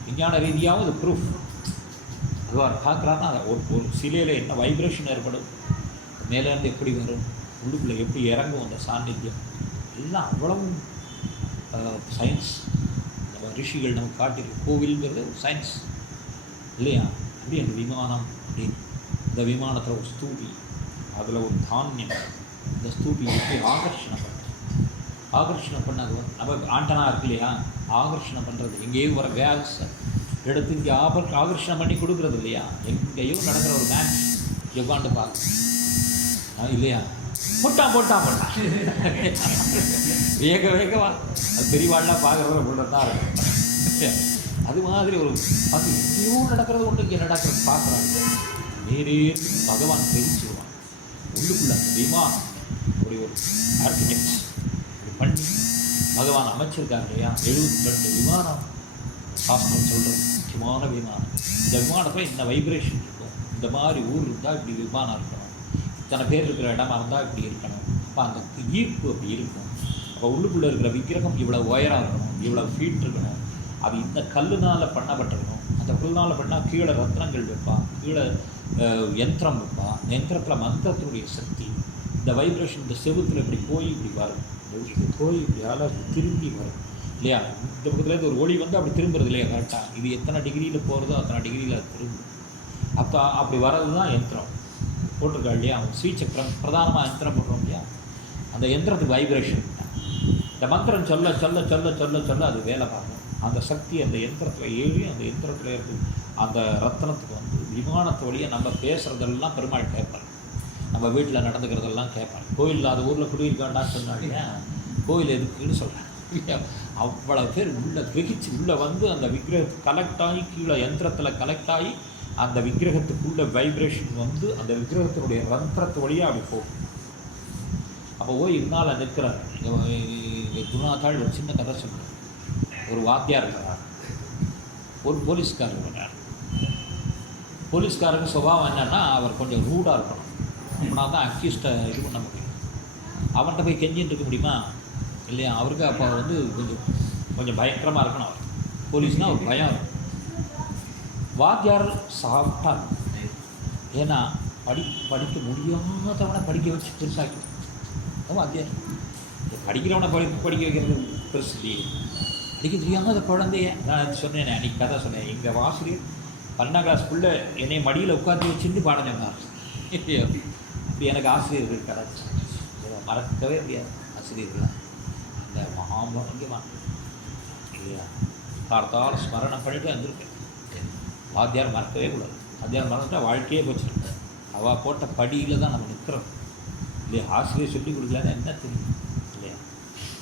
விஞ்ஞான ரீதியாகவும் அது ப்ரூஃப். பகவான் பார்க்குறான்னா அதை ஒரு சிலையில் என்ன வைப்ரேஷன் ஏற்படும், மேலேருந்து எப்படி வரும், உள்ளுக்குள்ளே எப்படி இறங்கும் அந்த சாநித்தியம், எல்லாம் அவ்வளவு சயின்ஸ். நம்ம ரிஷிகள் நமக்கு காட்டியிருக்கு. கோவில்ங்கிறது சயின்ஸ் இல்லையா? அப்படி அந்த விமானம் அப்படின்னு, இந்த விமானத்தில் ஒரு ஸ்தூபி, அதில் ஒரு தானியம், இந்த ஸ்தூபி எப்படி ஆகர்ஷணம் பண்ணது நம்ம ஆண்டனா இருக்கு இல்லையா? ஆகர்ஷணம் பண்ணுறது எங்கேயும் வர கேஸ் எடுத்து இங்கே ஆகர்ஷணம் பண்ணி கொடுக்குறது இல்லையா? எங்கேயோ நடக்கிற ஒரு மேட்ச் எவ்வாண்டு பார்க்க இல்லையா? போட்டான் வேகவா அது பெரியவாள்லாம் பார்க்குறத உள்ளதான் இருக்கும். அது மாதிரி ஒரு அது எங்கேயோ நடக்கிறது ஒன்று இங்கே நடக்கிறது பார்க்குறாங்க. நேரே பகவான் தெரிஞ்சுருவான். உள்ளுக்குள்ள அந்த விமானம் ஒரு ஆர்கிடெக்ட் பண்ணி பகவான் அமைச்சிருக்காங்க இல்லையா? 72 விமானம் சாஸ்திரம் சொல்கிறது முக்கியமான விமானம். இந்த விமானத்தில் இந்த வைப்ரேஷன் இருக்கும். இந்த மாதிரி ஊர் இருந்தால் இப்படி விமானம் இருக்கணும், இத்தனை பேர் இருக்கிற இடமா இருந்தால் இப்படி இருக்கணும். அப்போ அந்த ஈர்ப்பு அப்படி இருக்கும். அப்போ உள்ளுக்குள்ளே இருக்கிற விக்கிரகம் இவ்வளோ உயரம் இருக்கணும், இவ்வளோ ஃபீட் இருக்கணும். அது இந்த கல்லுனால் பண்ணப்பட்டிருக்கணும். அந்த கல்லுனால் பண்ணால் கீழே ரத்னங்கள் வைப்பான், கீழே யந்திரம் வைப்பான். அந்த யந்திரத்தில் மந்திரத்தினுடைய சக்தி, இந்த வைப்ரேஷன் இந்த செவுத்தில் இப்படி போய் இப்படி வரும், இது போய் இப்படியால் திரும்பி வரும் இல்லையா? இந்த பக்கத்துலேருந்து ஒரு ஒளி வந்து அப்படி திரும்புறது இல்லையா? கரெக்டாக இது எத்தனை டிகிரியில் போகிறதோ அத்தனை டிகிரியில் அது திரும்பும். அப்போ அப்படி வர்றது தான் யந்திரம் போட்டிருக்கா இல்லையா? ஸ்ரீசக்கரம் பிரதானமாக யந்திரம் போடுறோம் இல்லையா? அந்த யந்திரத்துக்கு வைப்ரேஷன். இந்த மந்திரம் சொல்ல சொல்ல சொல்ல சொல்ல சொல்ல அது வேலை பார்க்கணும். அந்த சக்தி அந்த யந்திரத்தில் ஏறி அந்த யந்திரத்தில் இருந்து அந்த ரத்தனத்துக்கு வந்து விமானத்து வழியாக நம்ம பேசுகிறதெல்லாம் பெருமாள் கேட்பார். நம்ம வீட்டில் நடந்துக்கிறதெல்லாம் கேட்பார். கோயில் அது ஊரில் குடியிருக்க வேண்டாம்னு சொன்னாங்க. கோயில் எதுக்குன்னு சொல்கிறேன். அவ்வளோ பேர் உள்ளே கிரகிச்சு உள்ளே வந்து அந்த விக்கிரகத்தை கலெக்ட் ஆகி கீழே யந்திரத்தில் கலெக்ட் ஆகி அந்த விக்கிரகத்துக்குள்ள வைப்ரேஷன் வந்து அந்த விக்கிரகத்தினுடைய ரந்திரத்து வழியாக அப்படி போகும். அப்போ போய் இன்னால் நிற்கிறார். இங்கே குருநாத்தாள் ஒரு சின்ன கதை சொல்கிறார். ஒரு வாத்தியார் இருக்கிறார், ஒரு போலீஸ்காரர் இருக்கிறார். போலீஸ்காரருக்கு சுபாவம் என்னென்னா அவர் கொஞ்சம் ரூடாக இருக்கணும். அப்படின்னா தான் அக்யூஸ்ட்டை இது பண்ண முடியும். அவன்கிட்ட போய் கெஞ்சின்னு இருக்க முடியுமா இல்லையா? அவருக்கு அப்போ வந்து கொஞ்சம் பயங்கரமாக இருக்கணும். அவர் போலீஸ்னால் ஒரு பயம் இருக்கும். வாத்தியார் சாஃப்டாக இருக்கும். ஏன்னா படிக்க முடியாதவனை படிக்க வச்சு பெருசாக்கி வாத்தியார் படிக்கிறவனை படிக்க வைக்கிறது பெருசு இல்லையே. படிக்க தெரியாமல் குழந்தைய நான் சொன்னேன், அன்றைக்கி கதை சொன்னேன். எங்கள் ஆசிரியர் 12ஆம் கிளாஸ்க்குள்ளே என்னை மடியில் உட்காந்து வச்சுட்டு பாடம் சொன்னார். இப்படி எனக்கு ஆசிரியர்கள் கிடச்சி மறக்கவே முடியாது. ஆசிரியர்களாக அந்த மகாபாகியமாக இல்லையா? பார்த்தால் ஸ்மரணம் பண்ணிட்டு வந்திருக்கேன். வாத்தியார் மறக்கவே கூடாது. வாத்தியார் மறந்துட்டால் வாழ்க்கையே போச்சுருக்கேன். அவள் போட்ட படியில் தான் நம்ம நிற்கிறோம் இல்லையா? ஆசிரியர் சொல்லிக் கொடுக்கலன்னா என்ன தெரியும் இல்லையா?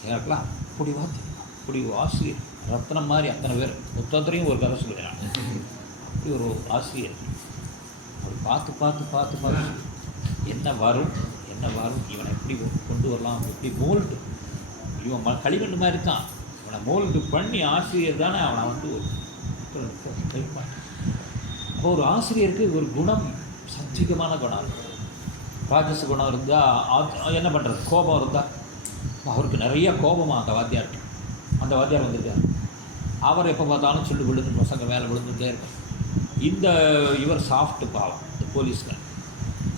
எனக்குலாம் அப்படி வாத்தியம், அப்படி ஆசிரியர் ரத்னம் மாதிரி அத்தனை பேர் மொத்தத்தையும் ஒரு கதை சொல்லுவேன். அப்படி ஒரு ஆசிரியர் அவர் பார்த்து என்ன வரும் இவனை எப்படி கொண்டு வரலாம், எப்படி மோல்டு, இவன் களிமண் மாதிரி தான் இவனை மோல்டு பண்ணி ஆசிரியர் தானே அவனை வந்து அப்போ ஒரு ஆசிரியருக்கு ஒரு குணம் சஞ்சிகமான குணம் இருக்கும். ராஜச குணம் இருந்தால் என்ன பண்ணுறது, கோபம் இருந்தால் அவருக்கு நிறைய கோபமாக அந்த வாத்தியார் வந்திருக்கார். அவர் எப்போ பார்த்தாலும் சொல்லி விழுந்து பசங்க மேலே விழுந்துகிட்டே இருக்கும். இவர் சாஃப்ட்டு பாவம், இந்த போலீஸ்கார்.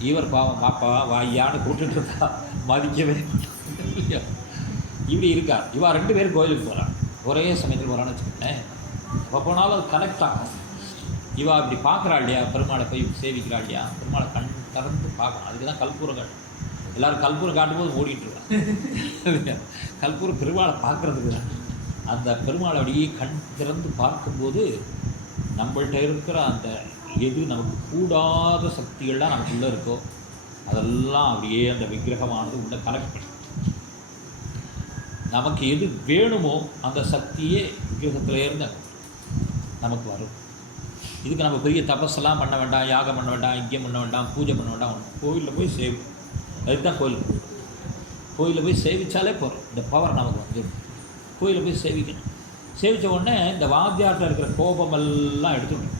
இவர் பாவம் பாப்பா வாயான்னு கூப்பிட்டு இருக்கா, மதிக்கவே இப்படி இருக்கார். இவா 2 பேரும் கோயிலுக்கு போகிறான், ஒரே சமயத்தில் போகிறான்னு வச்சுக்கோங்களேன். எப்போ போனாலும் அது கனெக்ட் ஆகும். இவா இப்படி பார்க்குறா இல்லையா, பெருமாளை போய் சேவிக்கிறா இல்லையா, பெருமாளை கண் திறந்து பார்க்கணும். அதுக்கு தான் கற்பூரம் காட்டும். எல்லோரும் கற்பூரம் காட்டும்போது ஓடிட்டுருக்காங்க. கற்பூரம் பெருமாளை பார்க்குறதுக்கு தான். அந்த பெருமாளை அப்படியே கண் திறந்து பார்க்கும்போது நம்மள்கிட்ட இருக்கிற அந்த எது நமக்கு கூடாத சக்திகள்லாம் நமக்குள்ளே இருக்கோ அதெல்லாம் அப்படியே அந்த விக்கிரகமானது உள்ள கனெக்ட் பண்ணி நமக்கு எது வேணுமோ அந்த சக்தியே விக்கிரகத்திலேருந்து நமக்கு வரும். இதுக்கு நம்ம பெரிய தபஸெல்லாம் பண்ண வேண்டாம், யாகம் பண்ண வேண்டாம், யஜ்யம் பண்ண வேண்டாம், பூஜை பண்ண வேண்டாம். கோயிலில் போய் அதுக்கு தான் கோயிலில் போய் சேவிச்சாலே போகிறோம். இந்த பவர் நமக்கு வந்து கோயிலில் போய் சேவிக்கணும். சேவித்த உடனே இந்த வாத்தியார்கிட்ட இருக்கிற கோபமெல்லாம் எடுத்துக்கணும்.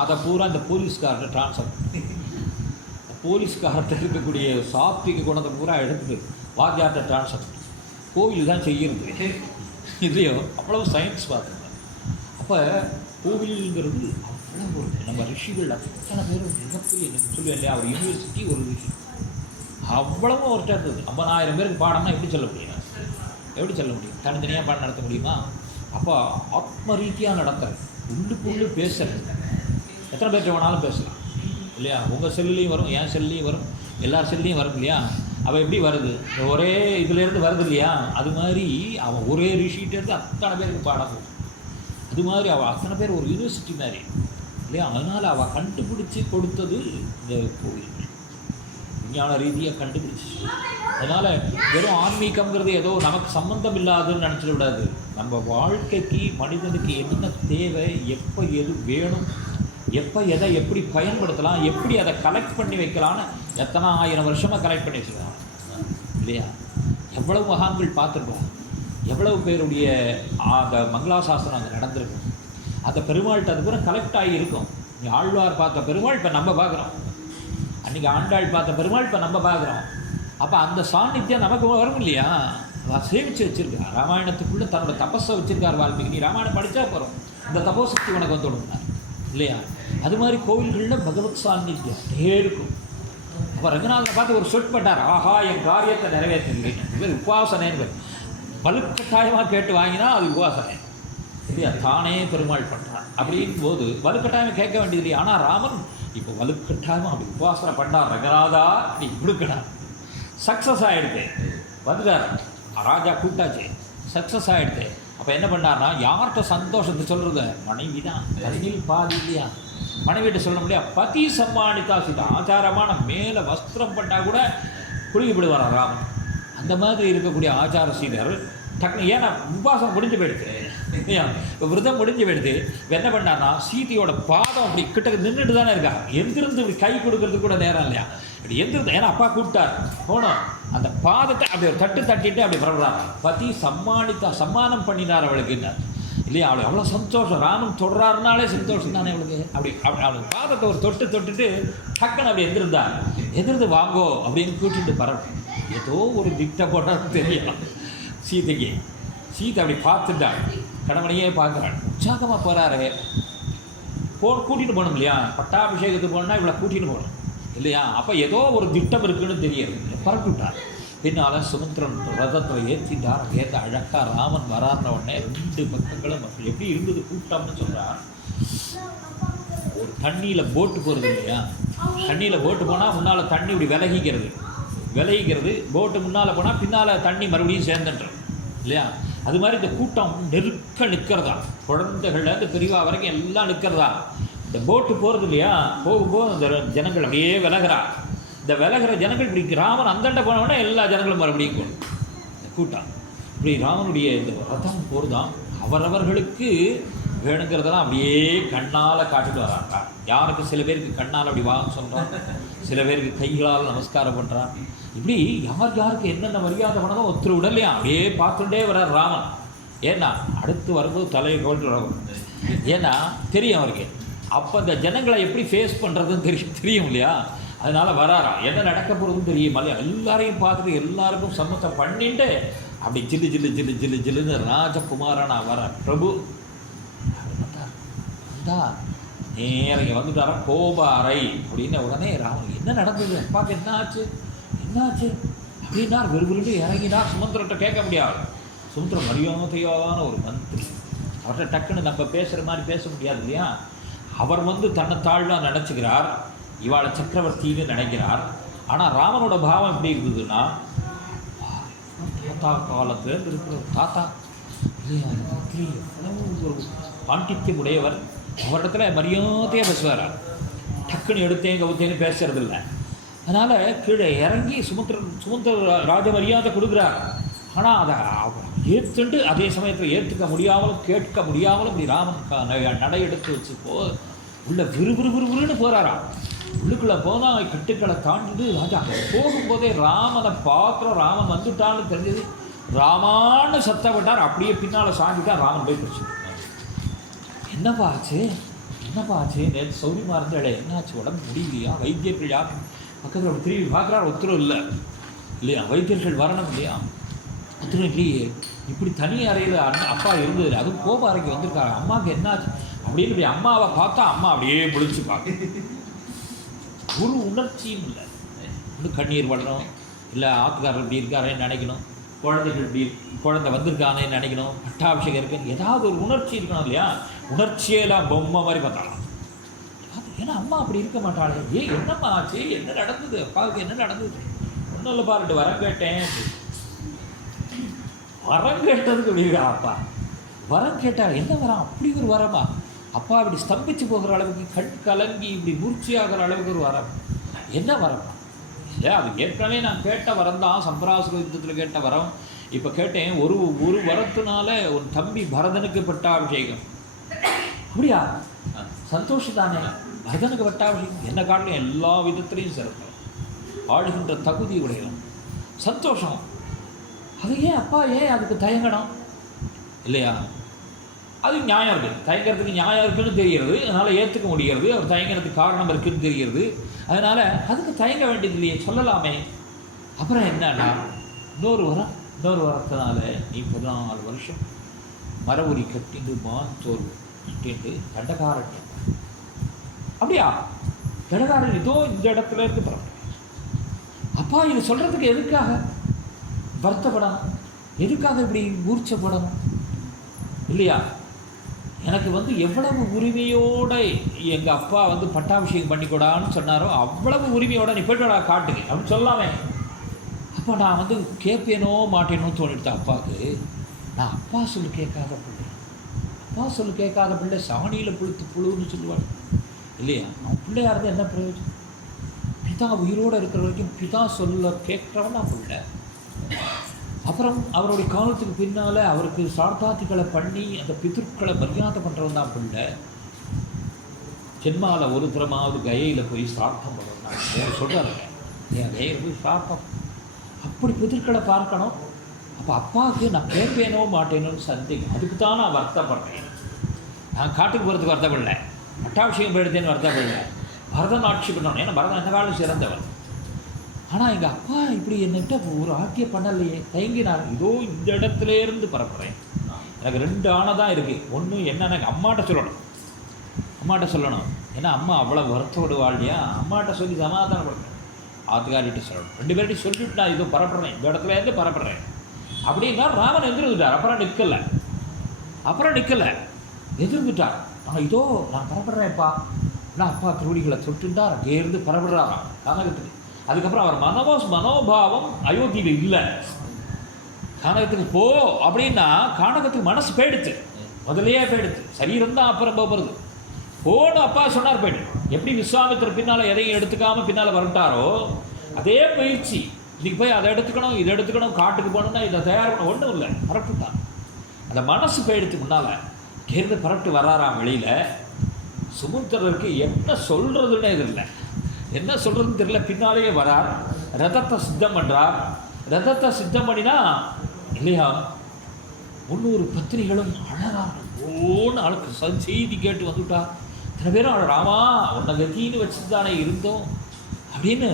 அதை பூரா இந்த போலீஸ்கார்ட்ட ட்ரான்ஸ்ஃபர், போலீஸ்கார்ட்ட இருக்கக்கூடிய சாத்விக குணத்தை பூரா எடுத்துட்டு வாத்தியார்ட்ட ட்ரான்ஸ்ஃபர். கோவில் தான் செய்கிறது இல்லையோ, அவ்வளவு சயின்ஸ் பார்த்துங்க. அப்போ கோவில்ங்கிறது அவ்வளோ ஒரு நம்ம ரிஷிகள் அத்தனை பேர் மிகப்பெரிய சொல்லுவேன் இல்லையா, ஒரு யூனிவர்சிட்டி ஒரு ரிஷி அவ்வளவும் ஒருத்தர் இருந்தது. 50,000 பேருக்கு பாடம்னா எப்படி சொல்ல முடியும்? தனித்தனியாக பாடம் நடத்த முடியுமா? அப்போ ஆத்ம ரீதியாக நடத்துறது, உள்ளுக்குள்ளே பேசுறது. எத்தனை பேர்கிட்ட வேணாலும் பேசலாம் இல்லையா? உங்கள் செல்லையும் வரும், என் செல்லையும் வரும், எல்லார் செல்லையும் வரும் இல்லையா? அவள் எப்படி வருது, ஒரே இதுலேருந்து வருது இல்லையா? அது மாதிரி அவன் ஒரே ரிஷிகிட்டேருந்து அத்தனை பேருக்கு பாடம். அது மாதிரி அவள் அத்தனை பேர் ஒரு யூனிவர்சிட்டி மாதிரி இல்லையா? அதனால் அவள் கண்டுபிடிச்சி கொடுத்தது இந்த கோவில், விஞ்ஞான ரீதியாக கண்டுபிடிச்சி. அதனால் வெறும் ஆன்மீகங்கிறது ஏதோ நமக்கு சம்மந்தம் இல்லாதுன்னு நினச்சிட விடாது. நம்ம வாழ்க்கைக்கு மனிதனுக்கு என்ன தேவை, எப்போ எது வேணும், எப்போ எதை எப்படி பயன்படுத்தலாம், எப்படி அதை கலெக்ட் பண்ணி வைக்கலான்னு எத்தனை 1000 வருஷமாக கலெக்ட் பண்ணி வச்சுருக்காங்க இல்லையா? எவ்வளவு மகான்கள் பார்த்துருக்கோம், எவ்வளவு பேருடைய அந்த மங்களாசாசனம் அங்கே நடந்திருக்கும். அந்த பெருமாள்கிட்ட அது கூட கலெக்ட் ஆகி இருக்கும். ஆழ்வார் பார்த்த பெருமாள் இப்போ நம்ம பார்க்குறோம், அன்றைக்கி ஆண்டாள் பார்த்த பெருமாள் இப்போ நம்ம பார்க்குறோம். அப்போ அந்த சாநித்தியம் நமக்கு வரும் இல்லையா? சேமித்து வச்சுருக்கா. ராமாயணத்துக்குள்ளே தன்னோட தபஸை வச்சுருக்கார் வால்மீகி. நீ ராமாயணம் படித்தா போகிறோம், இந்த தபோசக்தி உனக்கு வந்து விடுங்க இல்லையா? அது மாதிரி கோவில்களில் பகவத் சாநித்தியம் இருக்கும். அப்போ ரங்கநாதனை பார்த்து ஒரு சொல் பண்ணார், ஆஹா என் காரியத்தை நிறைவேற்றுங்க. இவர் உபாசனைன்னு வலுக்கட்டாயமாக கேட்டு வாங்கினா அது உபாசனை இல்லையா? தானே பெருமாள் பண்ணுறான். அப்படின் போது வலுக்கட்டாயம் கேட்க வேண்டியது இல்லையா? ஆனால் ராமன் இப்போ வலுக்கட்டாயமாக அப்படி உபாசனை பண்ணார். ரங்கநாதா நீ கொடுக்கணும். சக்ஸஸ் ஆகிடுது, வந்துட்டார். ராஜா கூட்டாச்சு, சக்ஸஸ் ஆகிடுது. அப்போ என்ன பண்ணார்னா, யார்கிட்ட சந்தோஷத்தை சொல்கிறது? மனைவி தான். பதினில் பாதி இல்லையா? மனைவிட்ட சொல்ல முடியா? பதி சம்மானிதா சீதா. ஆச்சாரமான மேலே வஸ்திரம் பண்ணால் கூட குளிக்கப்படுவார் ராமன். அந்த மாதிரி இருக்கக்கூடிய ஆச்சார சீடர் டக்குனு, ஏன்னா உபாசம் முடிஞ்சு போயிடுது, இப்போ விரதம் முடிஞ்சு போயிடுது. என்ன பண்ணார்னா சீதையோட பாதம் அப்படி கிட்ட நின்றுட்டு தானே இருக்கா, எந்திருந்து இப்படி கை கொடுக்கறதுக்கு கூட நேரம் இல்லையா, அப்படி எந்திருந்து, ஏன்னா அப்பா கூப்பிட்டார் போனோம், அந்த பாதத்தை அப்படி ஒரு தட்டு தட்டிட்டு அப்படி பரவுறாங்க. பற்றி சம்மானம் பண்ணினார் அவளுக்கு இல்லையா, அவளுக்கு அவ்வளோ சந்தோஷம். ராமன் தொடர்றாருனாலே சந்தோஷம் தானே அவளுக்கு. அப்படி அவளுக்கு பாதத்தை ஒரு தொட்டுட்டு டக்குன்னு அப்படி எந்திருந்து வாங்கோ அப்படின்னு கூட்டிட்டு பரவும். ஏதோ ஒரு திட்ட போட்டால் தெரியலாம் சீதைக்கு. சீதை அப்படி பார்த்துட்டாள், கணவனையே பார்க்குறாள், உற்சாகமாக போகிறாரு. கூட்டிகிட்டு போகணும் இல்லையா, பட்டாபிஷேகத்துக்கு போகணுன்னா இவ்வளோ கூட்டிகிட்டு போகணும் இல்லையா. அப்போ ஏதோ ஒரு திட்டம் இருக்குன்னு தெரியாது, பரப்பிவிட்டார். பின்னால் சுமந்திரன் ரதத்தில் ஏற்றிட்டார். ஏற்ற அழகாக ராமன் வராருன உடனே 2 பக்கங்களும் மக்கள் எப்படி இருந்தது கூட்டம்னு சொல்கிறார். ஒரு தண்ணியில் போட்டு போகிறது இல்லையா, தண்ணியில் போட்டு போனால் முன்னால் தண்ணி இப்படி விலகிக்கிறது, போட்டு முன்னால் போனால் பின்னால் தண்ணி மறுபடியும் சேர்ந்துன்றது இல்லையா. அது மாதிரி இந்த கூட்டம் நெருக்க நிற்கிறதா, குழந்தைகள்லேருந்து பெரியவா வரைக்கும் எல்லாம் நிற்கிறதா. இந்த போட்டு போகிறது இல்லையா, போகும்போது அந்த ஜனங்கள் அப்படியே விலகிறா. இந்த விலகிற ஜனங்கள் இப்படி ராமன் அந்தண்ட போனவுடனே எல்லா ஜனங்களும் மறுபடியும் போகணும். இந்த கூட்டம் இப்படி ராமனுடைய இந்த ரதம் போர்தான் அவரவர்களுக்கு வேணுங்கிறதெல்லாம் அப்படியே கண்ணால் காட்டிட்டு வராங்க. யாருக்கு சில பேருக்கு கண்ணால் அப்படி வாங்க சொல்கிறான், சில பேருக்கு கைகளால் நமஸ்காரம் பண்ணுறான். இப்படி யாருக்கு என்னென்ன மரியாதை பண்ணணும் ஒருத்தர் உடலையா அப்படியே பார்த்துட்டே வர்றார் ராமன். ஏன்னா அடுத்து வரும்போது தலையை கவிழ்த்து வரும். ஏன்னா தெரியும் அவருக்கு, அப்போ இந்த ஜனங்களை எப்படி ஃபேஸ் பண்ணுறதுன்னு தெரியும் இல்லையா. அதனால் வராராம், என்ன நடக்க போகிறதுன்னு தெரியுமா இல்லையா. எல்லாரையும் பார்த்துட்டு எல்லாருக்கும் சம்மத்தம் பண்ணிட்டு அப்படி ஜில்லுன்னு ராஜகுமாரனா வர பிரபு நேரம் இங்கே வந்துட்டாரா கோப அறை அப்படின்னு. உடனே ராமன் என்ன நடந்தது, அப்பாவுக்கு என்ன ஆச்சு அப்படின்னா விறுவிறுன்னு இறங்கினார். சுமந்திரன்ட்ட கேட்க முடியாது. சுமந்திரம் மரியாதையான ஒரு மந்திரி, அவர்கிட்ட டக்குன்னு நம்ம பேசுகிற மாதிரி பேச முடியாது இல்லையா. அவர் தன்னைத்தாழ்வாக நினச்சிக்கிறார், இவாளை சக்கரவர்த்தின்னு நினைக்கிறார். ஆனால் ராமனோட பாவம் எப்படி இருந்ததுன்னா, தாத்தா காலத்துலேருந்து இருக்கிற ஒரு தாத்தா இல்லையா, எவ்வளவு ஒரு பாண்டித்யம் உடையவர். அவரிடத்துல மரியாதையாக பேசுவார், டக்குன்னு எடுத்தேன் கவுத்தேன்னு பேசுறது இல்லை. அதனால் கீழே இறங்கி சுமந்திர ராஜ மரியாதை கொடுக்குறார். ஆனால் அதை ஏற்றுண்டு அதே சமயத்தில் ஏற்றுக்க முடியாமலும் கேட்க முடியாமலும் இப்படி ராமன் நடை எடுத்து வச்சு உள்ள விறுவிறுன்னு போகிறாராம். உள்ளுக்குள்ளே போனால் கட்டுக்களை தாண்டிட்டு ராஜா போகும்போதே ராமனை பார்க்குறோம். ராமன் வந்துட்டான்னு தெரிஞ்சது, ராமான்னு சத்தப்பட்டார். அப்படியே பின்னால் சாங்கிட்டார். ராமன் போய் பிடிச்சி, என்னப்பா ஆச்சு நேற்று சௌரியமாக இருந்தாலே என்னாச்சு, உடம்பு முடியலையா, வைத்தியர்கள் யார் பக்கத்தில் திரும்பி பார்க்குறாரு, உத்தரவு இல்லையா, வைத்தியர்கள் வரணும் இல்லையா, உத்தரவு இல்லையே, இப்படி தனி அறையில் அப்பா இருந்தது, அதுவும் கோப அறைக்கு வந்திருக்காரு, அம்மாவுக்கு என்னாச்சு அப்படின்னு இப்படி அம்மாவை பார்த்தா அம்மா அப்படியே முழிச்சு பார்க்க, ஒரு உணர்ச்சியும் இல்லை. இன்னும் கண்ணீர் வளரும், இல்லை ஆத்துக்காரர் இப்படி இருக்காரேன்னு நினைக்கணும், குழந்தைகள் இப்படி குழந்தை வந்திருக்கானேன்னு நினைக்கணும், பட்டாபிஷேகம் இருக்குன்னு ஏதாவது ஒரு உணர்ச்சி இருக்கணும் இல்லையா. உணர்ச்சியெல்லாம் பொம்மை மாதிரி பார்த்தாலும், ஏன்னா அம்மா அப்படி இருக்க மாட்டாளே, என்னம்மா ஆச்சு, என்ன நடந்தது, அப்பாவுக்கு என்ன நடந்தது, ஒன்றும் இல்லை பாருட்டு வரம் கேட்டேன். வரம் கேட்டதுக்கு அப்படிங்கிறா அப்பா, வரம் கேட்டால் என்ன வரம், அப்படி ஒரு வரமா, அப்பா இப்படி ஸ்தம்பிச்சு போகிற அளவுக்கு கண் கலங்கி இப்படி மூர்ச்சியாகிற அளவுக்கு ஒரு வரம், என்ன வரமா இல்லை, அது ஏற்கனவே நான் கேட்ட வரம் தான், சம்பராசுர யுத்தத்தில் கேட்ட வரம். இப்போ கேட்டேன், ஒரு வரத்தினால ஒரு தம்பி பரதனுக்கு பட்டாபிஷேகம், அப்படியா சந்தோஷம் தானே, பரதனுக்கு பட்டாபிஷேகம் என்ன காரணம், எல்லா விதத்துலேயும் சிறப்பு, ஆடுகின்ற தகுதி உடையணும், சந்தோஷம். அது ஏன் அப்பா அதுக்கு தயங்கணும் இல்லையா, அது நியாயம் இருக்குது, தயங்கிறதுக்கு நியாயம் இருக்குதுன்னு தெரிகிறது, அதனால் ஏற்றுக்க முடிகிறது, அவர் தயங்கிறதுக்கு காரணம் இருக்குதுன்னு தெரிகிறது, அதனால் அதுக்கு தயங்க வேண்டியது இல்லையே, சொல்லலாமே. அப்புறம் என்னன்னா இன்னொரு வரத்தினால நீ 14 வருஷம் மர உரி கட்டிண்டு மாந்தோர் கட்டிண்டு தண்டகாரன், அப்படியா தண்டகாரன் இதோ இந்த இடத்துல இருக்கு பரவாயில்ல. அப்பா இது சொல்கிறதுக்கு எதுக்காக வருத்தப்படணும், எதுக்காக இப்படி மூர்ச்சப்படணும் இல்லையா. எனக்கு எவ்வளவு உரிமையோடு எங்கள் அப்பா பட்டாபிஷேகம் பண்ணிக்கூடான்னு சொன்னாரோ அவ்வளவு உரிமையோடு நீ போய்ட்டு காட்டுங்க அப்படின்னு சொல்லாமே. அப்போ நான் கேட்பேனோ மாட்டேனோ தோணிடுத்த அப்பாவுக்கு. நான் அப்பா சொல்லு கேட்காத பிள்ளை சாணியில் புழுன்னு சொல்லுவாள் இல்லையா. அவன் பிள்ளையாக இருந்தால் என்ன பிரயோஜனம், பிதா உயிரோடு இருக்கிற வரைக்கும் பிதா சொல்ல கேட்குறவனா பிள்ளை, அப்புறம் அவருடைய காலத்துக்கு பின்னால் அவருக்கு சார்த்தாத்திகளை பண்ணி அந்த பித்ருக்களை மரியாதை பண்ணுறவன் தான் பிள்ளை. ஜென்மாவில் ஒரு தரமாவது கயையில் போய் சார்த்தம் பண்ணுறாங்க சொல்கிறாருங்க. என் கயையில் போய் சார்த்தம் அப்படி பித்ருக்களை பார்க்கணும். அப்போ அப்பாவுக்கு நான் கேட்பேனோ மாட்டேனோன்னு சந்தேகம். அதுக்கு தான் நான் வருத்தப்படுறேன். நான் காட்டுக்கு போகிறதுக்கு வருத்தப்படலை, பட்டாபிஷேகம் போயிடுதேன்னு வருத்தப்படலை, பரதன் ஆட்சி பண்ணணும். ஏன்னா பரதன் எந்த காலம் சிறந்தவன். ஆனால் எங்கள் அப்பா இப்படி என்னகிட்ட ஒரு ஆட்சியை பண்ணலையே தயங்கி நான் இதோ இந்த இடத்துலேருந்து பரப்புகிறேன். எனக்கு 2 ஆணை தான் இருக்குது. ஒன்று என்னென்ன எங்கள் அம்மாட்ட சொல்லணும். ஏன்னா அம்மா அவ்வளோ வருத்தப்படுவாள் இல்லையா, அம்மாட்ட சொல்லி சமாதானப்படுறேன். ஆத்துக்காரிகிட்ட சொல்லணும். 2 பேர்கிட்ட சொல்லிவிட்டு நான் இதோ பரப்புறேன், இந்த இடத்துலேருந்து பரப்புறேன் அப்படின்னா ராமன் எதிர்ந்துட்டார். அப்புறம் நிற்கலை எதிர்ந்துட்டார். நான் இதோ நான் பரப்புறேன்ப்பா. நான் அப்பா திருவடிகளை தொட்டுட்டார், அங்கேருந்து பரப்புறாராம் கானகத்துக்கு. அதுக்கப்புறம் அவர் மனோபாவம் அயோத்தியில் இல்லை. கானகத்துக்கு போ அப்படின்னா கானகத்துக்கு மனசு போயிடுச்சு, முதலையே போயிடுச்சு. சரீரம் தான் அப்புறம் போகிறது. போன்னு அப்பா சொன்னார் போயிடு. எப்படி விஸ்வாமித்திர பின்னால் எதையும் எடுத்துக்காமல் பின்னால் வரட்டாரோ அதே பயிற்சி. இன்னைக்கு போய் அதை எடுத்துக்கணும், இதை எடுத்துக்கணும், காட்டுக்கு போகணுன்னா இதை தயார் பண்ண ஒன்றும் இல்லை, பரப்பிட்டான். அந்த மனசு போயிடுச்சு. முன்னால் கேர்ந்து பரப்பிட்டு வராராம் வெளியில். சுமந்திரருக்கு என்ன சொல்கிறதுன்னே இல்லை, என்ன சொல்கிறதுன்னு தெரியல. பின்னாலேயே வரார், ரதத்தை சித்தம் பண்ணுறார். ரதத்தை சித்தம் பண்ணினா இல்லையா 300 பத்திரிகளும் அழகார்கள். ஓன்னு ஆளுக்கு செய்தி கேட்டு வந்துவிட்டா. இத்தனை பேரும் ராமா உன்னை கத்தின்னு வச்சுட்டு தானே இருந்தோம் அப்படின்னு